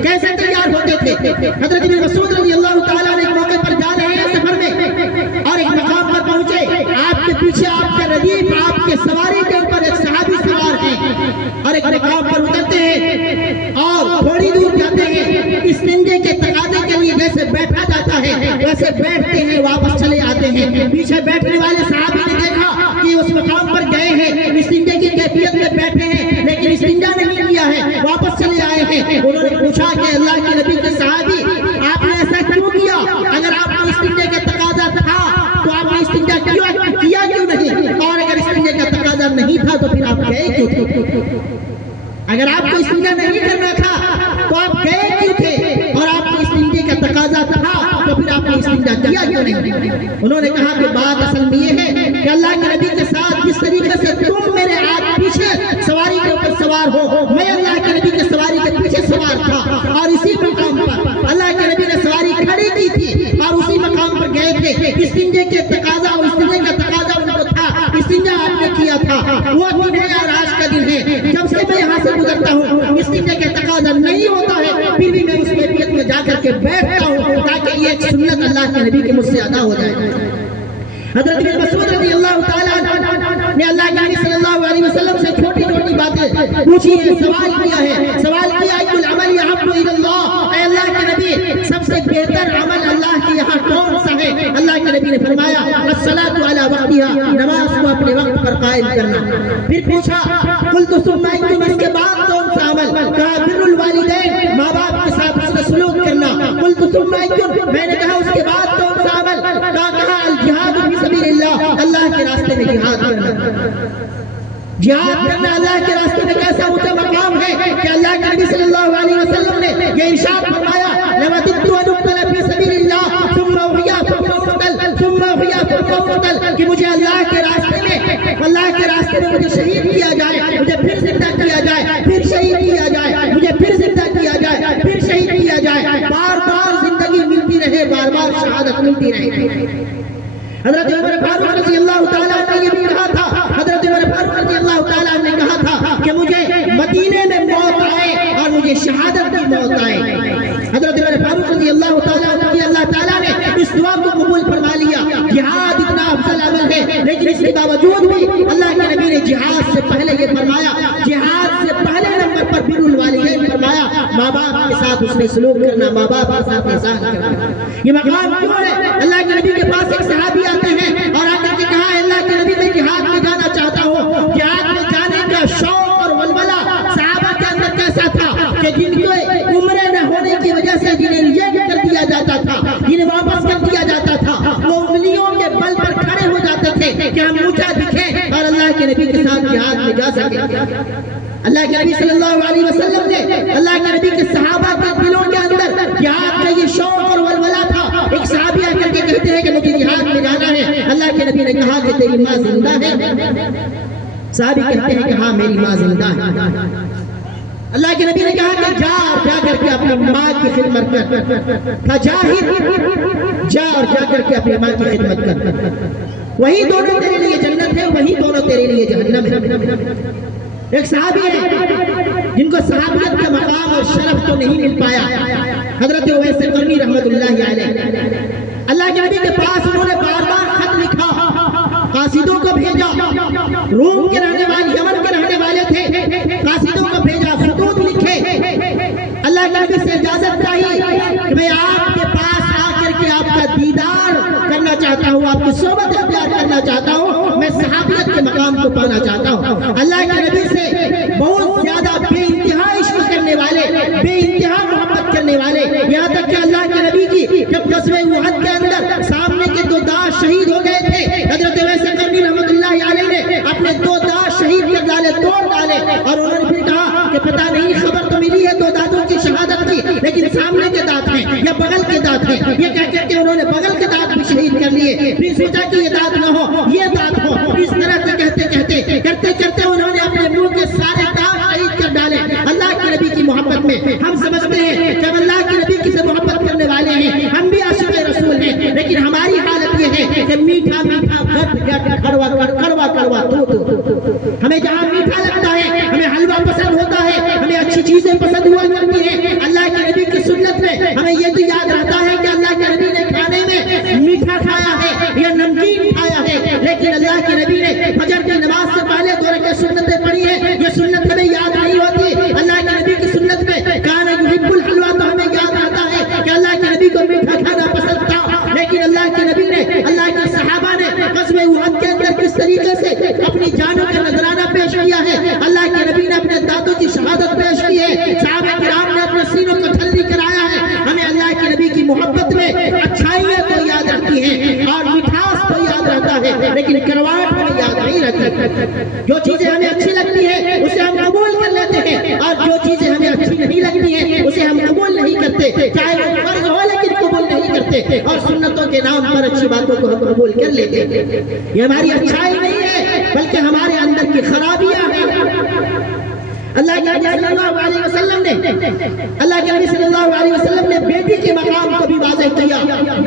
کیسے تیار ہوتے تھے؟ حضرت ابن مسعود رضی اللہ تعالیٰ نے ایک موقع پر جا رہے ہیں سفر میں اور ایک مقام پر پہنچے، آپ کے پیچھے آپ کے ردیف، آپ کے سواری کے اوپر ایک صحابی سوار ہے۔ ہیں. پیچھے بیٹھنے والے صحابی نے دیکھا کہ اس مقام پر گئے ہیں, استنجا کی کیفیت میں بیٹھے ہیں لیکن استنجا نہیں کیا ہے, واپس چلے آئے ہیں. انہوں نے پوچھا کہ اللہ کے نبی کے صحابی آپ نے ایسا کیوں کیا؟ اگر آپ کو استنجا کا تقاضا تھا تو آپ نے استنجا کیا کیوں نہیں؟ اور اگر استنجا کا تقاضا نہیں تھا تو پھر آپ گئے کیوں تھے؟ اگر آپ کو استنجا نہیں کرنا تھا تو آپ گئے کیوں تھے؟ اور آپ کو استنجا کا تقاضا تھا تو پھر آپ نے استنجا کیا کیوں نہیں؟ انہوں نے کہا کہ بات اصل میں یہ ہے کہ اللہ کے نبی کے ساتھ جس طریقے سے تم میرے آگے پیچھے سواری کے اوپر سوار ہو, میں اللہ کے نبی کے سواری کے پیچھے سوار تھا, اور اسی مقام پر اللہ کے نبی نے سواری کھڑی کی تھی اور اسی مقام پر گئے تھے. استنجا کے تقاضا اور استنجا کا تقاضا ان کو تھا, استنجا آپ نے کیا تھا. وہ دن ہے اور آج کا دن ہے, جب سے میں یہاں سے گزرتا ہوں استنجا کا تقاضا نہیں ہوتا ہے, پھر بھی میں اس کیفیت میں جا کر کے بیٹھتا ہوں تاکہ یہ ایک سنت اللہ کے نبی کے مجھ سے ادا ہو جائے. حضرت ابن مسعود رضی اللہ تعالیٰ عنہ نے اللہ کے نبی صلی اللہ علیہ وسلم سے چھوٹی چھوٹی باتیں پوچھی ہے, سوال کیا ہے. سوال کیا ایُّ العمل احب الی اللہ, اے اللہ کے نبی سب سے بہتر عمل اللہ کے یہاں کون سا ہے؟ اللہ کے نبی نے فرمایا الصلاۃ علی وقتها, نماز کو اپنے وقت پر قائم کرنا. پھر پوچھا قلت ثم ایُّ, اس کے بعد کون سا عمل؟ کہا بر الوالدین, ماں باپ کے ساتھ حسن سلوک کرنا. قلت ثم ایُّ, میں نے کہا اس کے بعد کون سا عمل؟ کہا الجہاد فی سبیل اللہ, اللہ کے راستے میں جہاد کرنا. جہاد کرنا اللہ کے راستے میں کیسا اونچا مقام ہے کہ اللہ کے نبی صلی اللہ علیہ وسلم نے یہ ارشاد فرمایا لوددت ان اقتل فی سبیل اللہ ثم احیا ثم اقتل ثم احیا ثم اقتل, کہ مجھے اللہ کے راستے میں مجھے شہید کیا جائے, مجھے پھر زندہ کیا جائے, پھر شہید کیا جائے, مجھے پھر زندہ کیا جائے, پھر شہید کیا جائے, بار بار زندگی ملتی رہے, بار بار شہادت ملتی رہے. حضرت عمر فاروق رضی اللہ تعالیٰ نے یہ بھی کہا تھا, حضرت عمر فاروق رضی اللہ تعالیٰ نے کہا تھا کہ مجھے مدینے میں موت آئے اور مجھے شہادت کی موت آئے. حضرت عمر فاروق رضی اللہ تعالیٰ نے اللہ تعالیٰ نے اس دعا کو قبول فرما لیا. جہاد اتنا افضل عمل ہے, لیکن اس کے باوجود بھی اللہ کے نبی نے جہاد سے پہلے یہ فرمایا, جہاد سے پہلے نمبر پر بر الوالدین فرمایا, ماں باپ کے ساتھ اس نے سلوک کرنا, ماں باپ کے ساتھ احسان کرنا. یہ مقام کیوں ہے؟ اللہ کے نبی کے پاس ایک صحابی آتے ہیں اور آ کر کے کہا ہے اللہ کے نبی میں جہاد میں جانا چاہتا ہوں. جہاد میں جانے کا شوق اور ولولہ صحابہ کے اندر کیسا تھا کہ جن کو عمریں نہ ہونے کی وجہ سے جنہیں ریجیکٹ کر دیا جاتا تھا, جنہیں واپس کر دیا جاتا تھا, وہ انگلیوں کے بل پر کھڑے ہو جاتے تھے کہ ہم اونچا دکھیں اور اللہ کے نبی کے ساتھ جہاد میں جا سکیں. اللہ کے نبی صلی اللہ علیہ وسلم نے اللہ کے نبی کے صحابہ کے دلوں کے اندر جہاد کا یہ شوق اور ولولہ تھا. ایک صحابی آ کر کے کہتے ہیں کہ مجھے جہاد میں جانا ہے. اللہ کے نبی نے کہا کہ تیری ماں زندہ ہے؟ صحابی کہتے ہیں کہ ہاں میری ماں زندہ ہے. اللہ کے نبی نے کہا کہ جا کر کے اپنی ماں کی خدمت کر, فجاہد, جا اور جا کر کے اپنی ماں کی خدمت کر, وہی دونوں تیرے لیے جنت ہے, وہی دونوں تیرے لیے جہنم ہے. ایک صحابی ہے جن کو صحابیت کا مقام اور شرف تو نہیں مل پایا, حضرت اویس قرنی رحمت اللہ علیہ. اللہ کے نبی کے پاس انہوں نے بار بار خط لکھا, قاصدوں کو بھیجا, روم کے رہنے والے, یمن کے رہنے والے تھے, قاصدوں کو بھیجا, خطوط لکھے. اللہ کے نبی سے اجازت چاہیے کہ میں آپ کے پاس آ کر کے آپ کا دیدار کرنا چاہتا ہوں, آپ کی صحبت اختیار کرنا چاہتا ہوں, میں صحابیت کے مقام کو پانا چاہتا ہوں. اللہ کے نبی سے بہت زیادہ بے انتہا عشق کرنے والے, بے انتہا محبت کرنے والے, یہاں تک کہ اللہ کے نبی کی جب غزوہ احد کے اندر سامنے کے 2 داعش شہید ہو گئے تھے, حضرت اویس قرنی رحمت اللہ علیہ نے اپنے 2 داعش شہید کر ڈالے, توڑ ڈالے, اور انہوں نے پھر کہا کہ پتہ نہیں خبر تو ملی ہے 2 دانتوں کی شہادت کی, لیکن سامنے کے دانت ہیں یا بغل کے دانت ہیں. یہ کہہ کر کے انہوں نے بغل کے دانت بھی شہید کر لیے. پھر سوچا کہ یہ دانت نہ ہو, یہ دانت ہو. اس طرح سے کرتے کرتے انہوں نے اپنے منہ کے سارے دانت شہید کر ڈالے. اللہ کے نبی کی محبت میں ہم سمجھتے ہیں جب اللہ کے نبی کی سے محبت کرنے والے ہیں, ہم بھی عاشق رسول ہیں, لیکن ہماری حالت یہ ہے کہ میٹھا میٹھا کڑوا کڑوا ہمیں جہاں میٹھا لگتا ہے, ہمیں حلوہ پسند ہوتا ہے, ہمیں اچھی چیزیں پسند ہوا کرتی ہیں. اللہ کے نبی کی سنت میں ہمیں یہ بھی یاد رہتا ہے کہ اللہ کے نبی نے کھانے میں میٹھا کھایا ہے یا نمکین کھایا ہے, لیکن اللہ کے نبی نے فجر کی نماز سے پہلے 2 رکعت سنتیں پڑھی ہیں. یہ سنت ہمیں یاد نہیں ہوتی. اللہ کے نبی کی سنت میں کان یحب الحلوہ تو ہمیں یاد رہتا ہے کہ اللہ کے نبی کو میٹھا کھانا پسند تھا, لیکن اللہ کے نبی نے اللہ کے صحابہ کس طریقے سے اپنی جانوں کا نذرانہ پیش کیا ہے، اللہ کے نبی نے اپنے دادوں کی شہادت پیش کی ہے، صحابہ کرام نے اپنے سینوں کو ٹھنڈی کرایا ہے۔ ہمیں اللہ کے نبی کی محبت میں اچھائیاں تو یاد رکھتی ہیں اور مٹھاس تو یاد رہتا ہے، لیکن کڑواہٹ ہمیں یاد نہیں رہتی۔ جو چیزیں ہمیں اچھی لگتی ہیں اسے ہم قبول کر لیتے ہیں، اور جو چیزیں ہمیں اچھی نہیں لگتی ہیں اسے ہم قبول نہیں کرتے، چاہے وہ فرض ہو لیکن قبول نہیں کرتے، اور سنتوں کے نام پر اچھی باتوں کو ہم قبول کر لیتے ہیں۔ یہ ہماری اچھائی نہیں ہے بلکہ ہمارے اندر کی خرابیاں ہیں۔ اللہ کے نبی صلی اللہ علیہ وسلم نے بیٹی کے مقام کو بھی واضح کیا،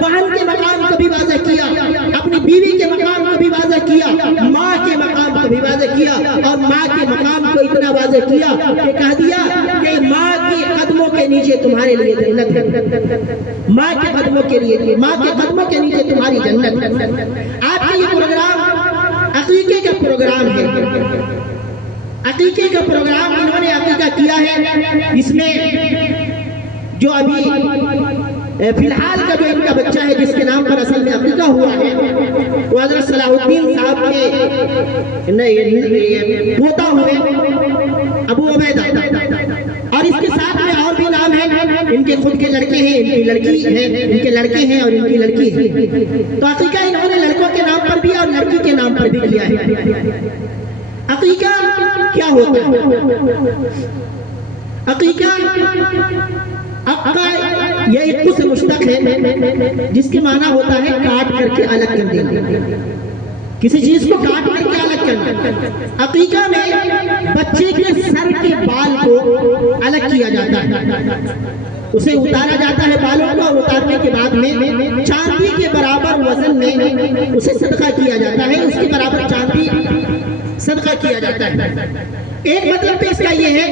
بہن کے مقام کو بھی واضح کیا، اپنی بیوی کے مقام کو بھی واضح کیا، ماں کے مقام کو بھی واضح کیا، اور ماں کے مقام کو اتنا واضح کیا کہ کہہ دیا کہ ماں کے قدموں کے نیچے تمہارے لیے جنت ہے، ماں کے قدموں کے لیے، ماں کے قدموں کے نیچے تمہاری جنت ہے۔ آج کا یہ پروگرام عقیقے کا پروگرام ہے، عقیقے کا پروگرام انہوں نے عقیقہ کیا ہے، اس میں جو ابھی فی الحال کا جو ان کا بچہ ہے جس کے نام پر اصل میں عقیقہ ہوا ہے وہ حضرت صلاح الدین صاحب کے پوتا ہوئے ابو عبیدہ، اور اس کے ساتھ میں اور بھی نام ہیں، ان کے خود کے لڑکے ہیں، ان کی لڑکی ہے، ان کے لڑکے ہیں اور ان کی لڑکی ہے۔ تو عقیقہ انہوں نے لڑکوں کے نام پر بھی اور لڑکی کے نام پر بھی کیا ہے۔ عقیقہ کیا ہوتا ہے؟ عقیقہ یہ ایک سے مشتق ہے جس کے معنی ہوتا ہے کاٹ کر کے الگ کر دینا، کسی چیز کو کاٹ کر کے الگ کرنا۔ عقیقہ میں بچے کے سر کے بال کو الگ کیا جاتا ہے، اسے اتارا جاتا ہے بالوں کو، اور اتارنے کے بعد میں چاندی کے برابر وزن میں اسے صدقہ کیا جاتا ہے، اس کے برابر چاندی صدقہ کیا جاتا ہے۔ ایک مطلب اس کا یہ ہے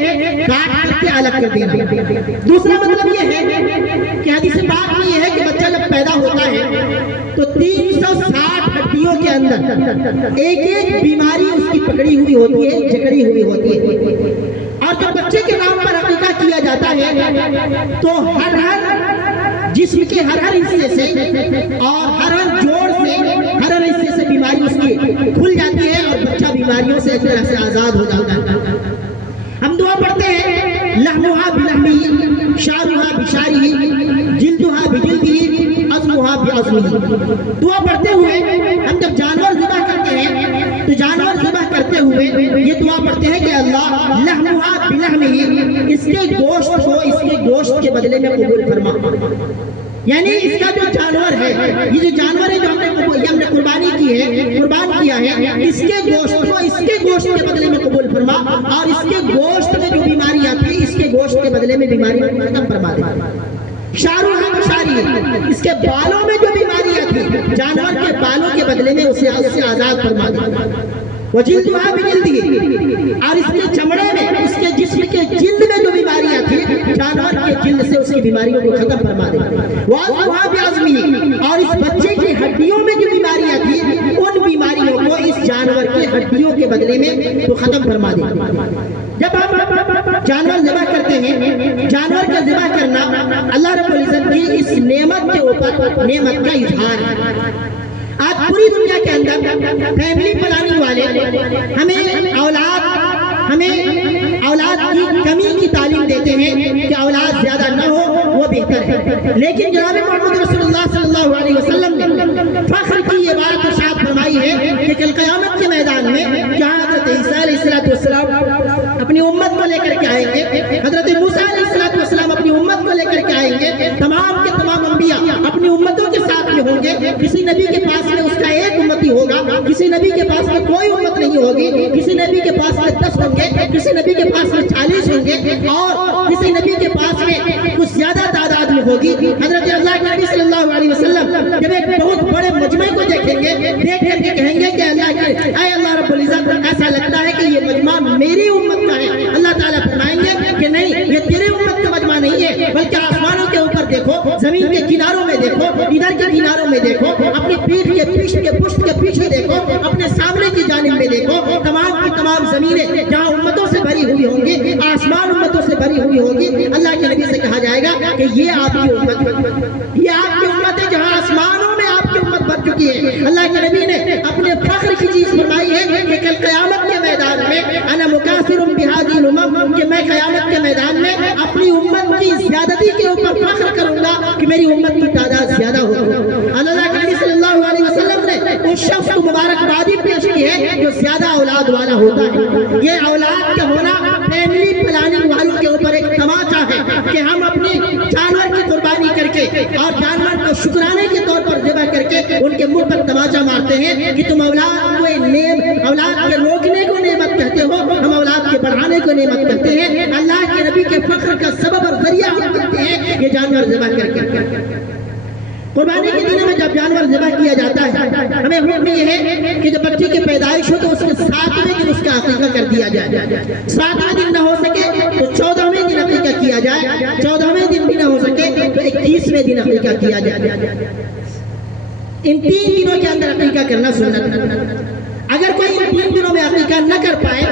کاٹ کر کے الگ کر دینا۔ دوسرا مطلب یہ ہے کہ حدیث پاک میں یہ ہے کہ بچہ جب پیدا ہوتا ہے تو 360 ہڈیوں کے اندر ایک ایک بیماری اس کی پکڑی ہوئی ہوتی ہے، جکڑی ہوئی ہوتی ہے، اور جب بچے کے نام پر عقیقہ کیا جاتا ہے تو ہر جسم کے ہر حصے سے اور ہر جوڑ سے، ہر حصے سے بیماری اس کی کھل جاتی ہے اور بچہ بیماریوں سے ایک طرح سے آزاد ہو جاتا ہے۔ ہم دعا پڑھتے ہیں لحمها بلحمه شعرها بشعره جلدها بجلده عظمها بعظمه۔ دعا پڑھتے ہوئے ہم جب جانور ذبح کرتے ہیں تو جانور ذبح کرتے ہوئے یہ دعا پڑھتے ہیں کہ اللہ لحمها بلحمه، اس کے گوشت کو اس کے گوشت کے بدلے میں قبول فرما، یعنی اس کا جو جانور ہے، یہ جو جانور ہے جو ہم نے قربانی کی ہے، قربان کیا ہے، اس کے گوشت کو اس کے گوشت کے بدلے میں قبول فرما، اور اس کے گوشت میں جو بیماریاں تھی اس کے گوشت کے بدلے میں بیماریاں ختم فرما دے۔ شعرها بشعره، اس کے بالوں میں جو بیماریاں تھی جانور کے بالوں کے بدلے میں اسے آزاد فرما دے۔ وجلدها بجلده، اور اس کے چمڑے میں، اس کے جسم کے جلد میں جو بیماریاں تھی جانور کے جلد سے اس کی بیماریوں کو ختم فرما دے۔ وعظمها بعظمه، اور اس بچے کی ہڈیوں میں جو بیماریاں تھی ان بیماریوں کو اس جانور کے ہڈیوں کے بدلے میں تو ختم فرما دے۔ جب ہم جانور ذبح کرتے ہیں، جانور کا ذبح کرنا اللہ رب العزت کی اس نعمت کے اوپر نعمت کا اظہار ہے۔ آج پوری دنیا کے اندر فیملی پلاننگ والے ہمیں اولاد کی کمی کی تعلیم دیتے ہیں کہ اولاد زیادہ نہ ہو وہ بہتر ہے، لیکن جناب محمد رسول اللہ صلی اللہ علیہ وسلم نے فخر کی یہ بات ارشاد فرمائی ہے کہ کل قیامت کے میدان میں جہاں حضرت عیسیٰ علیہ السلام اپنی امت کو لے کر کے آئیں گے، حضرت موسیٰ علیہ السلام اپنی امت کو لے کر کے آئیں گے، تمام کے تمام انبیاء اپنی امتوں کے ساتھ میں ہوں گے، کسی نبی کے پاس میں اس کا ایک امتی ہوگا، کسی نبی کے پاس میں کوئی امت نہیں ہوگی، کسی نبی کے پاس میں 10 ہوں گے، کسی نبی کے پاس میں 40 ہوں گے، اور کسی نبی کے پاس میں کچھ زیادہ تعداد میں ہوگی۔ حضرت اللہ کے نبی صلی اللہ علیہ وسلم جب ایک بہت بڑے مجمع کو دیکھیں گے، دیکھ کر کے کہیں گے کہ اے اللہ رب العزت، ایسا لگتا ہے کہ یہ مجمع میری امت کا ہے۔ اللہ تعالیٰ فرمائیں گے کہ نہیں، یہ تیری امت کا مجمع نہیں ہے، بلکہ آسمانوں کے اوپر دیکھو، زمین کے کناروں میں دیکھو، ادھر کے کناروں میں دیکھو، اپنی پیٹھ کے پشت کے پیچھے دیکھو، اپنے سامنے کی جانب میں دیکھو، تمام کی تمام زمینیں جہاں امتوں سے بھری ہوئی ہوں گی، آسمان امتوں سے بھری ہوئی ہوگی، اللہ کے نبی سے کہا جائے گا کہ یہ آپ کی امت ہے، یہ آپ کی امت ہے، جہاں آسمانوں میں آپ کی امت بھر چکی ہوتی ہے۔ اللہ کے نبی نے اپنے فخر کی چیز فرمائی ہے کہ کل قیامت کے میدان میں انا مکافر بہذی الامم، کہ میں قیامت کے میدان میں اپنی امت کی زیادتی کے اوپر فخر کروں گا کہ میری امت کی تعداد زیادہ ہوگی۔ اللہ کے نبی صلی اللہ علیہ وسلم نے اس شخص کو مبارکبادی پیش کی ہے جو زیادہ اولاد والا ہوتا ہے۔ یہ اولاد کا ہونا فیملی پلاننگ والوں کے اوپر ایک تماچا ہے کہ ہم اپنے جانور کی قربانی کر کے اور جانور کو شکرانے کے طور پر ذبح کر کے ان کے منہ پر تماچا مارتے ہیں کہ تم اولاد کے روکنے کو نعمت کہتے ہو، ہم اولاد کے بڑھانے کو نعمت کہتے ہیں۔ اللہ کے نبی کے فخر کا سبب اور ذریعہ ہم کہتے ہیں یہ جانور ذبح کر کے۔ قربانی کے دنوں میں جب جانور ذبح کیا جاتا ہے ہمیں حکم یہ ہے کہ جب بچے کی پیدائش ہو تو اس کے 7ویں دن اس کا عقیقہ کر دیا جائے۔ 7واں دن نہ ہو سکے تو 14ویں دن عقیقہ کیا جائے، 14ویں دن بھی نہ ہو سکے تو 21ویں دن عقیقہ کیا جائے۔ ان 3 دنوں کے اندر عقیقہ کرنا سنت ہے۔ اگر کوئی ان 3 دنوں میں عقیقہ نہ کر پائے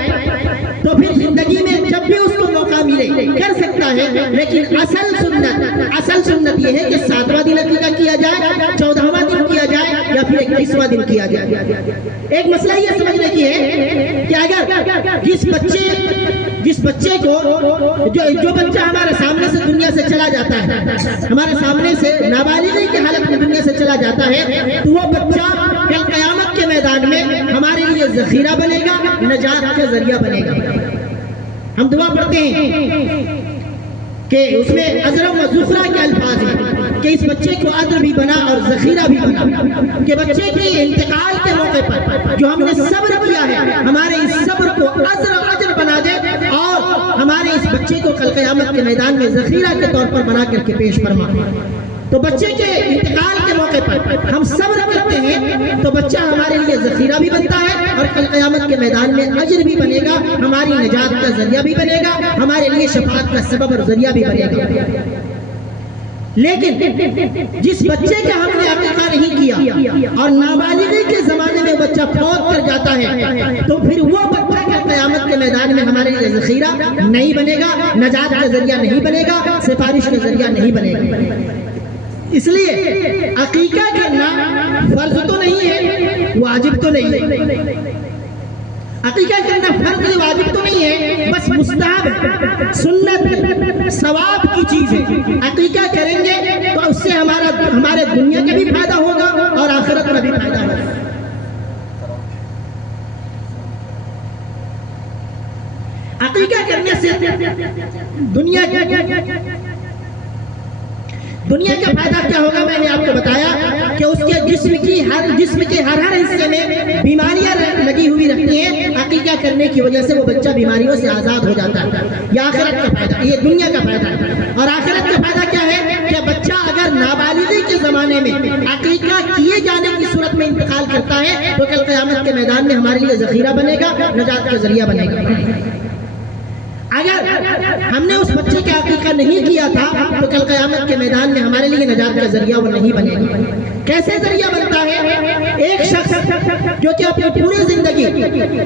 تو پھر زندگی میں جب بھی اس کو موقع ملے کر سکتا ہے، لیکن اصل سنت یہ ہے کہ 7واں دن عقیقہ کیا جائے، 14واں دن کیا جائے یا پھر 21واں دن کیا جائے۔ ایک مسئلہ یہ سمجھنے کی ہے کہ اگر جس بچے کو جو بچہ ہمارے سامنے سے دنیا سے چلا جاتا ہے، ہمارے سامنے سے نابالغی کی حالت میں دنیا سے چلا جاتا ہے، تو وہ بچہ کل قیامت کے میدان میں ہمارے لیے ذخیرہ بنے گا، نجات کا ذریعہ بنے گا۔ ہم دعا پڑھتے ہیں کہ اس میں اجر و ذخرہ کے الفاظ ہیں کہ اس بچے کو اجر بھی بنا اور ذخیرہ بھی بنا، کہ بچے کے انتقال کے موقع پر جو ہم نے صبر کیا ہے ہمارے اس صبر کو اجر بنا دے اور ہمارے اس بچے کو کل قیامت کے میدان میں ذخیرہ کے طور پر بنا کر کے پیش فرما۔ تو بچے کے انتقال کے موقع پر ہم صبر کرتے ہیں تو بچہ ہمارے لیے ذخیرہ بھی بنتا ہے اور کل قیامت کے میدان میں اجر بھی بنے گا، ہماری نجات کا ذریعہ بھی بنے گا، ہمارے لیے شفاعت کا سبب اور ذریعہ بھی بنے گا۔ لیکن جس بچے کا ہم نے عقیقہ نہیں کیا اور نابالغی کے زمانے میں بچہ فوت کر جاتا ہے تو پھر وہ بچہ کل قیامت کے میدان میں ہمارے لیے ذخیرہ نہیں بنے گا، نجات کا ذریعہ نہیں بنے گا، سفارش کا ذریعہ نہیں بنے گا۔ اس لیے عقیقہ کرنا فرض تو نہیں ہے، واجب تو نہیں ہے۔ عقیقہ کرنا فرض واجب تو نہیں ہے، بس مستحب ہے، سنت ثواب کی چیز ہے۔ عقیقہ کریں گے تو اس سے ہمارے دنیا کا بھی فائدہ ہوگا اور آخرت کا بھی فائدہ ہوگا۔ عقیقہ کرنے سے دنیا کا فائدہ کیا ہوگا میں نے آپ کو بتایا کہ اس کے جسم کے ہر حصے میں بیماریاں لگی ہوئی رہتی ہیں، عقیقہ کرنے کی وجہ سے وہ بچہ بیماریوں سے آزاد ہو جاتا ہے۔ یہ آخرت کا فائدہ، یہ دنیا کا فائدہ ہے۔ اور آخرت کا فائدہ کیا ہے کہ بچہ اگر نابالغی کے زمانے میں عقیقہ کیے جانے کی صورت میں انتقال کرتا ہے تو کل قیامت کے میدان میں ہمارے لیے ذخیرہ بنے گا، نجات کا ذریعہ بنے گا۔ اگر ہم نے اس بچے کا عقیقہ نہیں کیا تھا تو کل قیامت کے میدان میں ہمارے لیے نجات کا ذریعہ وہ نہیں بنے گا۔ کیسے ذریعہ بنتا ہے؟ ایک شخص جو کہ اپنی پوری زندگی،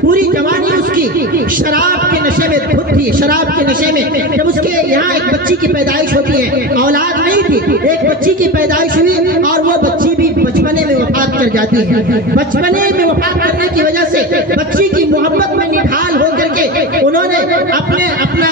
پوری جوانی اس کی شراب کے نشے میں دھت تھی، شراب کے نشے میں، جب اس کے یہاں ایک بچی کی پیدائش ہوتی ہے، اولاد نہیں تھی، ایک بچی کی پیدائش ہوئی اور وہ بچی بھی بچپنے میں وفات کر جاتی ہے۔ بچپنے میں وفات کرنے کی وجہ سے بچی کی محبت میں نڈھال ہو کر کے انہوں نے اپنا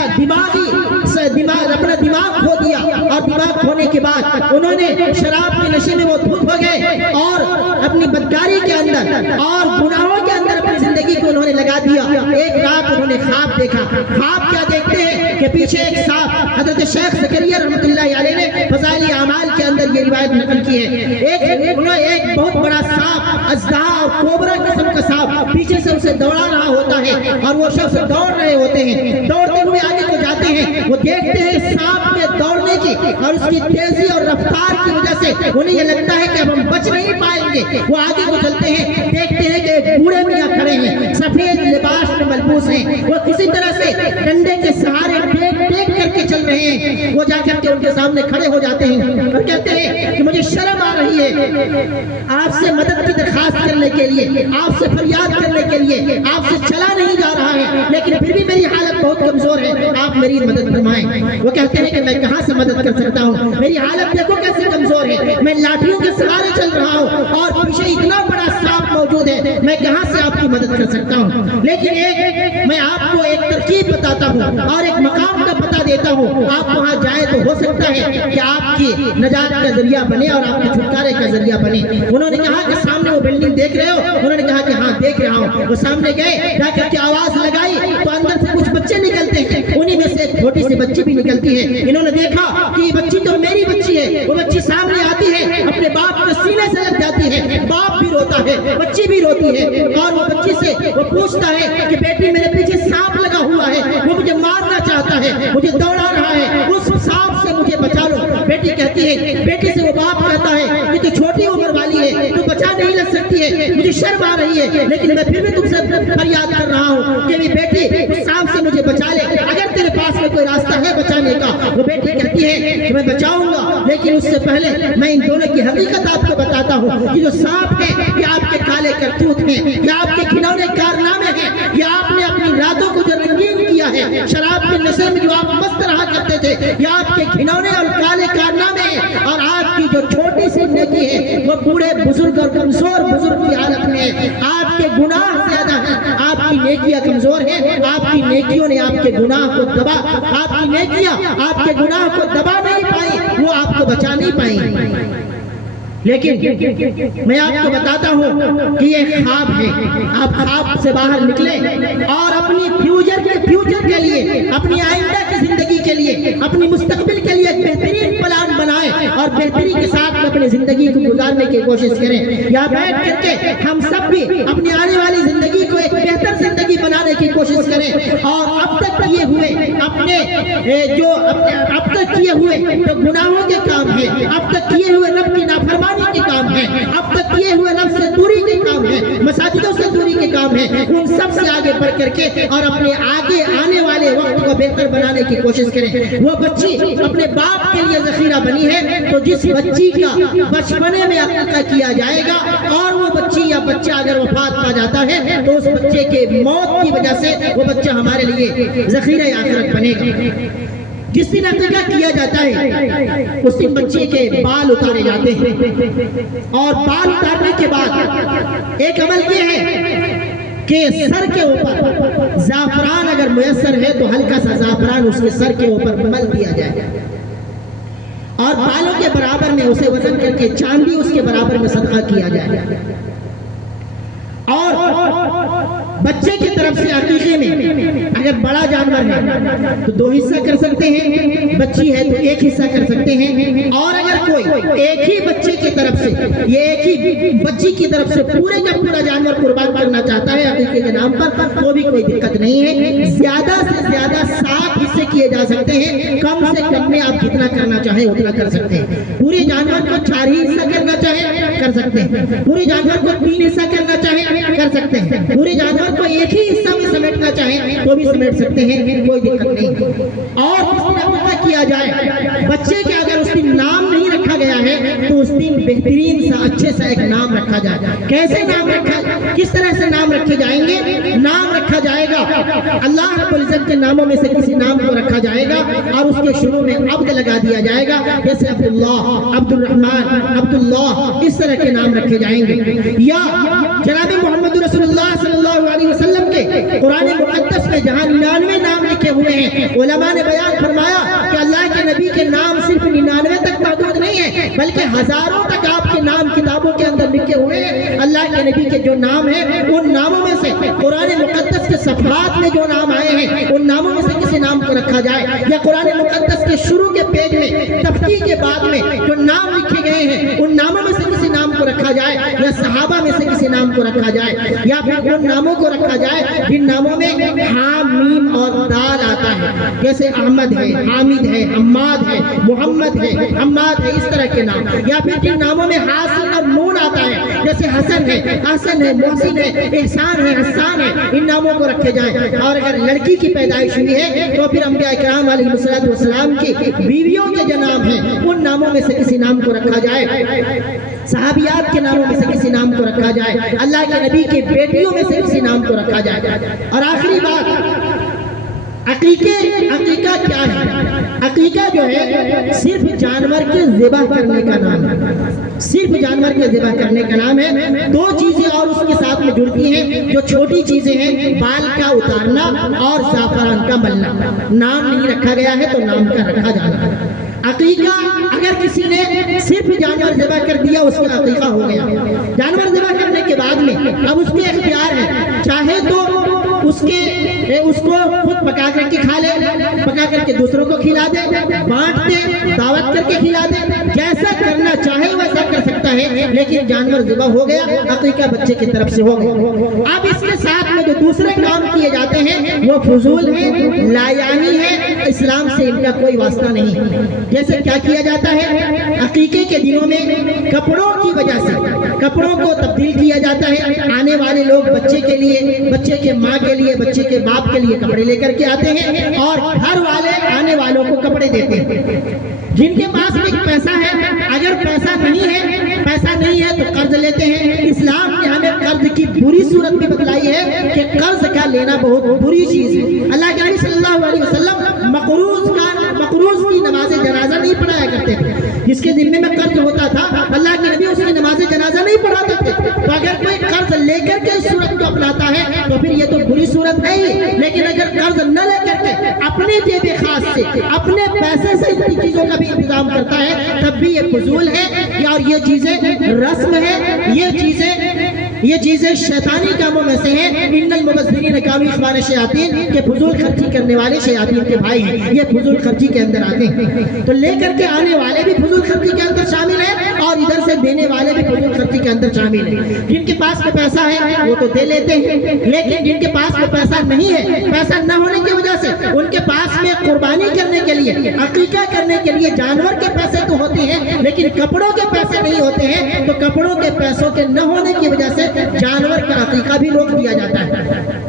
دماغ کھو دیا، اور دماغ کھونے کے بعد انہوں نے شراب کے نشے میں وہ دھت ہو گئے اور اپنی بدکاری کے اندر اور گناہوں کے اندر اپنی زندگی کو انہوں نے لگا دیا۔ ایک رات انہوں نے خواب دیکھا۔ خواب کیا دیکھتے ہیں کہ پیچھے ایک سانپ، حضرت شیخ زکریا رحمۃ اللہ علیہ نے فضائل اعمال کے اندر یہ روایت نقل کی ہے۔ ایک بہت بڑا سانپ، اژدہا اور کوبرا قسم کا سانپ پیچھے سے اسے دوڑا رہا ہوتا ہے اور وہ شخص دوڑ رہے ہوتے ہیں۔ دوڑتے ہوئے آگے کو جاتے ہیں، وہ دیکھتے ہیں سانپ کے دوڑنے کی اور اس کی تیزی اور رفتار کی وجہ سے انہیں یہ لگتا ہے کہ اب ہم بچ نہیں پائیں گے۔ وہ آگے کو چلتے ہیں، دیکھتے ہیں کہ ایک بوڑھے میاں کھڑے ہیں، سفید لباس میں ملبوس ہیں، وہ کسی طرح سے ڈنڈے کے سہارے ٹیک کر کے چل رہے ہیں۔ وہ جا کر کے ان کے سامنے کھڑے ہو جاتے ہیں اور کہتے ہیں کہ مجھے شرم آ رہی ہے، آپ سے مدد کی درخواست کرنے کرنے کے لیے، آپ سے فریاد کرنے کے لیے آپ سے چلا نہیں جا رہا ہے، لیکن پھر بھی میری حالت بہت کمزور ہے، آپ میری مدد فرمائیں۔ وہ کہتے ہیں کہ میں کہاں سے مدد کر سکتا ہوں، میری حالت دیکھو کیسے کمزور ہے، میں لاٹھیوں کے سہارے چل رہا ہوں اور پیچھے اتنا بڑا سانپ موجود ہے، میں کہاں سے آپ کی مدد کر سکتا ہوں۔ لیکن میں آپ کو ایک ترکیب بتاتا ہوں اور ایک مقام کا پتہ دیتا ہوں، آپ وہاں جائیں تو ہو سکتا ہے کہ آپ کی نجات کا ذریعہ بنے اور آپ کے چھٹکارے کا ذریعہ بنے۔ انہوں نے کہا کہ سامنے وہ بلڈنگ دیکھ رہے ہو؟ انہوں نے کہا کہ ہاں دیکھ رہا ہوں۔ وہ سامنے گئے، جا کر کے آواز لگائی تو اندر سے کچھ بچے نکلتے ہیں، انہی میں سے ایک چھوٹی سی بچی بھی نکلتی ہے۔ انہوں نے دیکھا کہ یہ بچی تو میری بچی ہے، وہ بچی سامنے آتی ہے، اپنے باپ کے سینے سے لگ جاتی ہے، باپ بھی روتا ہے، بچی بھی روتی ہے، اور وہ بچی سے وہ پوچھتا ہے کہ بیٹی میرے پیچھے سانپ لگا ہوا ہے، وہ مجھے مارنا چاہتا ہے، مجھے دوڑا رہا ہے، اس سانپ سے مجھے بچا لو۔ بیٹی کہتی ہے، بیٹی سے وہ باپ کہتا ہے کہ تو چھوٹی عمر والی ہے، تو بچا نہیں لگ سکتی ہے، مجھے شرم آ رہی ہے، لیکن میں پھر بھی تم سے فریاد کر رہا ہوں کہ میری بیٹی اس سانپ سے مجھے بچا لے، اگر تیرے پاس میں کوئی راستہ ہے بچانے کا۔ وہ بیٹی کہتی ہے کہ میں بچاؤں گا، لیکن اس سے پہلے میں ان دونوں کی حقیقت آپ کو بتاتا ہوں کہ جو سانپ ہے یہ آپ کے کالے کرتوت ہیں، یہ آپ کے گھنونے کارنامے ہیں، یہ آپ نے اپنی راتوں کو جو رنگین کیا ہے، شراب کے نشے میں جو آپ مست رہا کرتے تھے، یہ آپ کے گھنونے اور کالے کارنامے ہیں، اور آپ کی جو چھوٹی سی نیکی ہے وہ بوڑھے بزرگ اور کمزور بزرگ کی حالت میں ہے۔ آپ کے گناہ زیادہ ہیں، آپ کی نیکیاں کمزور ہیں، آپ کی نیکیوں نے آپ کے گناہ کو دبا، آپ کی نیکیاں آپ کے گناہ کو دبا نہیں پائی، وہ آپ کو بچا نہیں پائیں۔ لیکن میں آپ کو بتاتا ہوں کہ یہ خواب ہے، آپ خواب سے باہر نکلیں اور اپنی فیوچر کے لیے، اپنی آئندہ کی زندگی کے لیے، اپنی مستقبل کے لیے ایک بہترین پلان بنائیں اور بہتری کے ساتھ اپنی زندگی کو گزارنے کی کوشش کریں۔ یہاں بیٹھ کر کے ہم سب بھی اپنی آنے والی زندگی کو ایک بہتر زندگی بنانے کی کوشش کریں، اور اب تک کیے ہوئے جو گناہوں کے کام ہیں، اب تک کیے ہوئے رب کی نافرمانی کے کام ہے، اب تک کیے ہوئے نفس سے دوری کے کام ہے، مساجدوں سے دوری کے کام ہے، ان سب سے آگے بڑھ کر کے اور اپنے آگے آنے والے وقت کو بہتر بنانے کی کوشش کریں۔ وہ بچی اپنے باپ کے لیے ذخیرہ بنی ہے، تو جس بچی کا بچپنے میں عقیقہ کیا جائے گا اور وہ بچی یا بچہ اگر وفات پا جاتا ہے تو اس بچے کے موت کی وجہ سے وہ بچہ ہمارے لیے ذخیرہ آخرت بنے گا۔ جس دن عقیقہ کیا جاتا ہے اس دن بچے کے بال اتارے جاتے ہیں، اور بال اتارنے کے بعد ایک عمل یہ ہے کہ سر کے اوپر زعفران اگر میسر ہے تو ہلکا سا زعفران اس کے سر کے اوپر مل دیا جائے، اور بالوں کے برابر میں اسے وزن کر کے چاندی اس کے برابر میں صدقہ کیا جائے، اور بچے کی طرف سے عقیقے میں اگر بڑا جانور ہے تو 2 حصہ کر سکتے ہیں، بچی ہے تو 1 حصہ کر سکتے ہیں، اور اگر کوئی ایک ہی بچے کی طرف سے، یہ ایک ہی بچی کی طرف سے پورے کا پورا جانور قربان کرنا چاہتا ہے عقیقے کے نام پر تو بھی کوئی دقت نہیں ہے۔ زیادہ سے زیادہ 7 حصے کیے جا سکتے ہیں، کم سے کم میں آپ جتنا کرنا چاہیں اتنا کر سکتے ہیں۔ پورے جانور کو 4 ہی حصہ کرنا چاہیں کر سکتے ہیں، پورے جانور کو 3 حصہ کرنا چاہیں کر سکتے ہیں، پورے جانور کو ایک ہی حصہ میں سمیٹنا چاہیں تو بھی سمیٹ سکتے ہیں، کوئی دقت نہیں۔ اور اس دن عقیقہ کیا جائے، بچے کے اگر اس دن نام نہیں رکھا گیا ہے تو اس دن بہترین سا اچھے سا ایک نام رکھا جائے۔ کیسے نام رکھا، کس طرح سے نام رکھے جائیں گے؟ نام رکھا جائے گا اللہ رب العزت کے ناموں میں سے کسی نام کو رکھا جائے گا، اور اس کے شروع میں عبد لگا دیا جائے گا، جیسے عبداللہ، عبد الرحمن، عبداللہ، اس طرح کے نام رکھے جائیں گے۔ یا جناب محمد رسول اللہ صلی اللہ علیہ وسلم کے قرآن مقدس میں جہاں 99 نام لکھے ہوئے ہیں، علماء نے بیان فرمایا کہ اللہ کے نبی کے نام صرف 99 تک محدود نہیں ہے، بلکہ ہزاروں تک آپ کے نام کتابوں کے اندر لکھے ہوئے ہیں۔ اللہ کے نبی کے جو نام ہیں ان ناموں میں سے قرآن مقدس کے صفحات میں جو نام آئے ہیں ان ناموں میں سے کسی نام کو رکھا جائے، یا قرآن مقدس کے شروع کے پیج میں تفتی کے بعد میں جو نام لکھے گئے ہیں ان ناموں میں سے کسی نام کو رکھا جائے، یا صحابہ میں سے کسی نام کو رکھا جائے، یا پھر ان ناموں کو رکھا جائے جن ناموں میں ہاں، میم اور دال آتا ہے، جیسے احمد ہے، حامد ہے، حماد ہے، محمد ہے، حماد ہے، اس طرح کے نام، یا پھر جن ناموں میں حسن اور نون آتا ہے، جیسے حسن ہے، حسن ہے، محسن ہے، احسان ہے، حسان ہے، ان ناموں کو رکھے جائیں۔ اور اگر لڑکی کی پیدائش ہوئی ہے تو پھر انبیاء کرام علیہ السلام کی بیویوں کے جو نام ہیں ان ناموں میں سے کسی نام کو رکھا جائے۔ صحابیات کے ناموں میں سے کسی نام کو رکھا جائے، اللہ کے نبی کی بیٹیوں میں سے کسی نام کو رکھا جائے۔ اور آخری بات، عقیقہ کیا ہے؟ عقیقہ جو ہے صرف جانور کے ذبح کرنے کا نام ہے، صرف جانور کے ذبح کرنے کا نام ہے۔ دو چیزیں اور اس کے ساتھ میں جڑتی ہیں جو چھوٹی چیزیں ہیں، بال کا اتارنا اور زعفران کا ملنا۔ نام نہیں رکھا گیا ہے تو نام کا رکھا جانا ہے۔ عقیقہ اگر کسی نے صرف جانور ذبح کر دیا اس کا عقیقہ ہو گیا۔ جانور ذبح کرنے کے بعد میں اب اس کے اختیار ہے، چاہے تو اس کو خود پکا کر کے کھا لے، پکا کر کے دوسروں کو کھلا دے، بانٹ دے، دعوت کر کے کھلا دے، جیسا کرنا چاہے ویسا کر سکتا ہے، لیکن جانور ذبح ہو گیا، عقیقہ بچے کی طرف سے ہو گیا۔ اب اس کے ساتھ میں جو دوسرے کام کیے جاتے ہیں وہ فضول ہے، لایانی ہے، اسلام سے ان کا کوئی واسطہ نہیں۔ جیسے کیا کیا جاتا ہے، عقیقے کے دنوں میں کپڑوں کی وجہ سے کپڑوں کو تبدیل کیا جاتا ہے۔ آنے والے لوگ بچے کے لیے، بچے کے ماں کے لیے، بچے کے باپ کے لیے کپڑے لے کر کے آتے ہیں اور گھر والے آنے والوں کو کپڑے دیتے ہیں۔ جن کے پاس بھی پیسہ ہے، اگر پیسہ نہیں ہے تو قرض لیتے ہیں۔ اسلام نے ہمیں قرض کی بری صورت بھی بتلائی ہے کہ قرض کا لینا بہت بری چیز ہے۔ اللہ کے نبی صلی اللہ علیہ وسلم مقروض کی نماز جنازہ نہیں پڑھایا کرتے تھے۔ جس کے ذمے میں قرض ہوتا تھا اللہ کے نبی اس کی نماز جنازہ نہیں پڑھاتے تھے۔ تو اگر کوئی قرض لے کر کے اس صورت کو اپناتا ہے تو پھر یہ تو بری صورت ہے ہی، لیکن اگر قرض نہ لے کر کے اپنے جیب خاص سے، اپنے پیسے سے ان چیزوں کا بھی انتظام کرتا ہے تب بھی یہ فضول ہے اور یہ چیزیں رسم ہے، یہ چیزیں شیطانی کاموں میں سے ہیں۔ ان المبذرین کانوا اخوان الشیاطین، کہ فضول خرچی کرنے والے شیاطین کے بھائی ہیں، یہ فضول خرچی کے اندر آتے ہیں۔ تو لے کر کے آنے والے بھی فضول خرچی کے اندر شامل ہیں اور ادھر سے دینے والے بھی فضول خرچی کے اندر شامل ہیں۔ جن کے پاس میں پیسہ ہے وہ تو دے لیتے ہیں، لیکن جن کے پاس میں پیسہ نہیں ہے، پیسہ نہ ہونے کی وجہ سے ان کے پاس میں قربانی کرنے کے لیے، عقیقہ کرنے کے لیے جانور کے پیسے تو ہوتے ہیں لیکن کپڑوں کے پیسے نہیں ہوتے ہیں، تو کپڑوں کے پیسوں کے نہ ہونے کی وجہ سے جانور کا عقیقہ بھی روک دیا جاتا ہے۔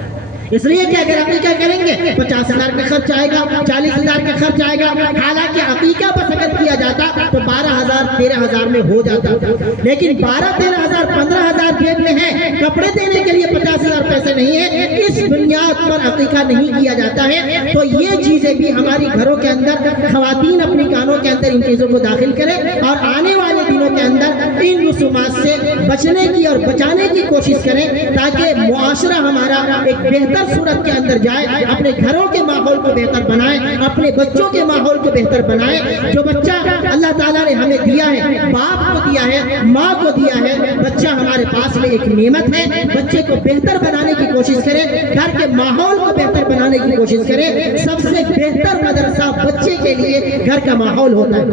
اس لیے کہ اگر عقیقہ کریں گے 50,000 کا خرچ آئے گا، 40,000 کا خرچ آئے گا، حالانکہ عقیقہ بس اگر کیا جاتا تو 12,000 13,000 میں ہو جاتا، لیکن 12,000 13,000 15,000 جیب میں ہے، کپڑے دینے کے لیے 50,000 پیسے نہیں ہے، اس بنیاد پر عقیقہ نہیں کیا جاتا ہے۔ تو یہ چیزیں بھی ہماری گھروں کے اندر خواتین اپنی کانوں کے اندر ان چیزوں کو داخل کریں اور آنے والے دنوں کے اندر ان رسومات سے بچنے کی اور بچانے کی کوشش کریں تاکہ معاشرہ ہمارا ایک بہتر صورت کے اندر جائے، اپنے گھروں کے ماحول کو بہتر بنائے، اپنے بچوں کے ماحول کو بہتر بنائے۔ جو بچہ اللہ تعالیٰ نے ہمیں دیا ہے، باپ کو دیا ہے، ماں کو دیا ہے، بچہ ہمارے پاس میں ایک نعمت ہے، بچے کو بہتر بنانے کی کوشش کریں، گھر کے ماحول کو بہتر بنانے کی کوشش کریں۔ سب سے بہتر مدرسہ بچے کے لیے گھر کا ماحول ہوتا ہے،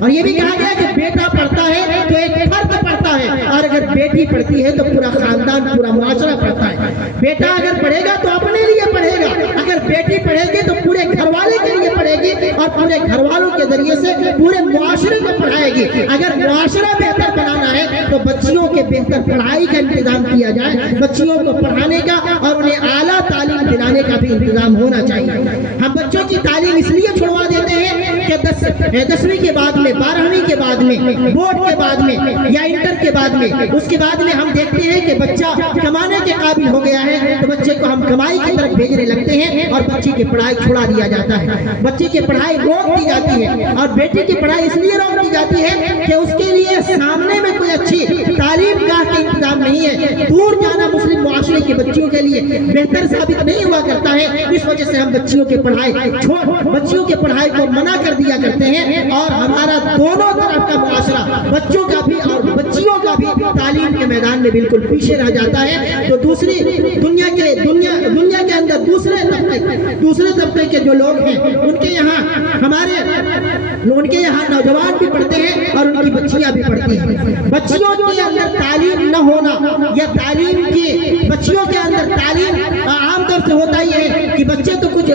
اور یہ بھی کہا گیا کہ بیٹا پڑھتا ہے تو ایک فرد پڑھتا ہے، اور اگر بیٹی پڑھتی ہے تو پورا خاندان، پورا معاشرہ پڑھتا ہے۔ بیٹا اگر پڑھے گا تو اپنے لیے پڑھے گا، اگر بیٹی پڑھے گی تو پورے گھر والے کے لیے پڑھے گی اور پورے گھر والوں کے ذریعے سے پورے معاشرے کو پڑھائے گی۔ اگر معاشرہ بہتر بنانا ہے تو بچیوں کے بہتر پڑھائی کا انتظام کیا جائے، بچیوں کو پڑھانے کا اور انہیں اعلیٰ تعلیم دلانے کا بھی انتظام ہونا چاہیے۔ ہم بچوں کی تعلیم اس لیے چھڑوا دیتے ہیں کہ 10ویں کے بعد میں، 12ویں کے بعد میں، بورڈ کے بعد میں یا انٹر کے بعد میں، اس کے بعد میں ہم دیکھتے ہیں کہ بچہ کمانے کے قابل ہو گیا ہے تو بچے کو ہم کمائی کی طرف بھیجنے لگتے ہیں اور بچے کی پڑھائی چھڑا دیا جاتا ہے، بچے کی پڑھائی روک دی جاتی ہے۔ اور بیٹی کی پڑھائی اس لیے روک دی جاتی ہے کہ اس کے لیے سامنے میں کوئی اچھی تعلیم گاہ کا انتظام نہیں ہے، دور جانا مسلم معاشرے کی بچیوں کے لیے بہتر ثابت نہیں ہوا کرتا ہے۔ اس وجہ سے ہم بچیوں کی پڑھائی کو منع کر دیا کرتے ہیں اور ہمارا دونوں طرف کا معاشرہ، بچوں کا بھی اور بچیوں کا بھی، تعلیم کے میدان میں بالکل پیچھے رہ جاتا ہے۔ تو دوسری دنیا کے اندر دوسرے طبقے کے جو لوگ ہیں ان کے یہاں نوجوان بھی پڑھتے ہیں اور ان کی بچیاں بھی پڑھتی ہیں۔ بچیوں کے اندر تعلیم نہ ہونا یا بچیوں کے اندر تعلیم عام طور سے ہوتا ہی ہے کہ بچے کچھ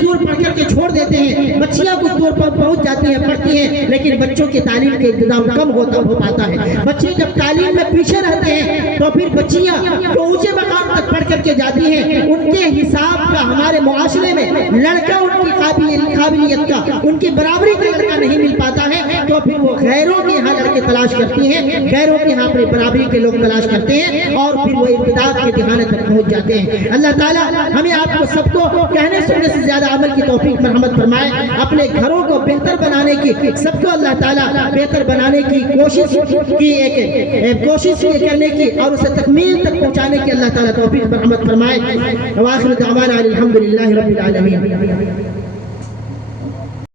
دور پڑھ کر کے چھوڑ دیتے ہیں، بچیاں کچھ دور پر پہنچ جاتی ہیں، پڑھتی ہیں، لیکن بچوں کے تعلیم کے انتظام کم ہو پاتا ہے. بچے جب تعلیم میں پیچھے رہتے ہیں تو پھر بچیاں جو اونچے مقام تک پڑھ کر کے جاتی ہیں ان کے حساب کا ہمارے معاشرے میں لڑکا ان کی قابلیت کا ان کی برابری کا لڑکا نہیں مل پاتا ہے تو پھر وہ غیروں کے ہاں لڑکے تلاش کرتی ہیں, غیروں کے ہاں اپنی برابری کے لوگ تلاش کرتے ہیں اور پھر وہ ارتداد کے دہانے تک پہنچ جاتے ہیں. اللہ تعالیٰ ہمیں آپ کو سب کو کہنے سننے سے زیادہ عمل کی توفیق مرحمت فرمائے. اپنے گھروں کو بہتر بنانے کی سب کو اللہ تعالیٰ بہتر بنانے کی کوشش کرنے کی اور اسے تکمیل تک پہنچانے کی اللہ تعالیٰ توفیق مرحمت فرمائے. وآخر دعوانا الحمدللہ رب العالمین.